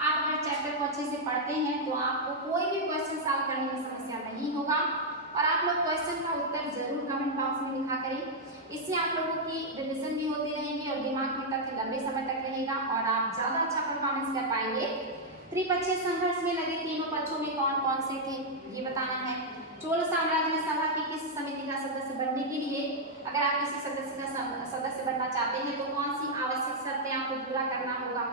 आप अगर चैप्टर को अच्छे से पढ़ते हैं तो आपको कोई भी क्वेश्चन सॉल्व करने में समस्या नहीं होगा। और आप लोग क्वेश्चन का उत्तर जरूर कमेंट बॉक्स में लिखा करें, इससे आप लोगों की रिविजन भी होती रहेगी और दिमाग में तथ्य लंबे समय तक रहेगा और आप ज़्यादा अच्छा परफॉर्मेंस कर पाएंगे। त्रिपक्षीय संघर्ष में लगे तीनों पक्षों में कौन कौन से थे ये बताना है। चोल साम्राज्य में सभा की किस समिति का सदस्य बनने के लिए, अगर आप किसी सदस्य का सदस्य बनना चाहते हैं तो कौन सी आवश्यक शर्तें आपको पूरा करना होगा।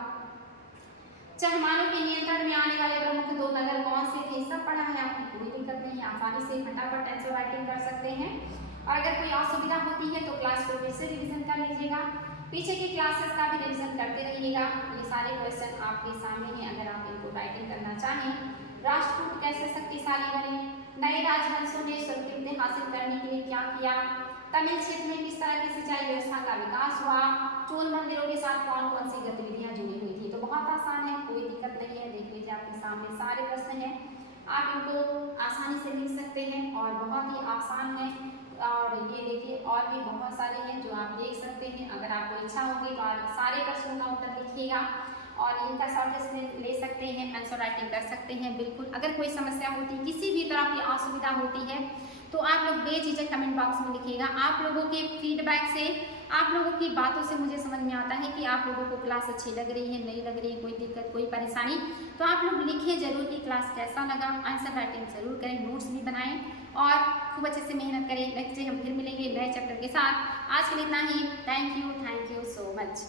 चहमानों के नियंत्रण में आने वाले प्रमुख 2 नगर कौन से थे, सब पढ़ा है, आपको कोई दिक्कत नहीं, आसानी से फटाफट आंसर राइटिंग कर सकते हैं। और अगर कोई असुविधा होती है तो क्लास को फिर से रिविजन कर लीजिएगा, पीछे की क्लासेस का भी रिविजन करते रहिएगा। ये सारे क्वेश्चन आपके सामने हैं, अगर आप इनको राइटिंग करना चाहें। राष्ट्रकूट कैसे शक्तिशाली बने, नए राजवंशों ने स्वीकृति हासिल करने के लिए क्या किया, तमिल क्षेत्र में किस तरह की सिंचाई व्यवस्था का विकास हुआ, चोल मंदिरों के साथ कौन कौन सी गतिविधियां जुड़ी हुई थी। तो बहुत आसान है, कोई दिक्कत नहीं है, देख लीजिए आपके सामने सारे प्रश्न हैं, आप इनको आसानी से लिख सकते हैं और बहुत ही आसान है। और ये देखिए और भी बहुत सारे हैं जो आप देख सकते हैं, अगर आपको इच्छा होगी तो आप सारे प्रश्नों का उत्तर लिखिएगा और इनका शॉर्ट लिस्ट ले सकते हैं, आंसर राइटिंग कर सकते हैं। बिल्कुल अगर कोई समस्या होती, किसी भी तरह की असुविधा होती है तो आप लोग बेझिझक कमेंट बॉक्स में लिखिएगा। आप लोगों के फीडबैक से, आप लोगों की बातों से मुझे समझ में आता है कि आप लोगों को क्लास अच्छी लग रही है, नहीं लग रही है, कोई दिक्कत कोई परेशानी, तो आप लोग लिखिए जरूर कि क्लास कैसा लगा, आंसर राइटिंग जरूर करें, नोट्स भी बनाएं और खूब अच्छे से मेहनत करें। नेक्स्ट डे हम फिर मिलेंगे नए चैप्टर के साथ। आज के लिए इतना ही। Thank you so much.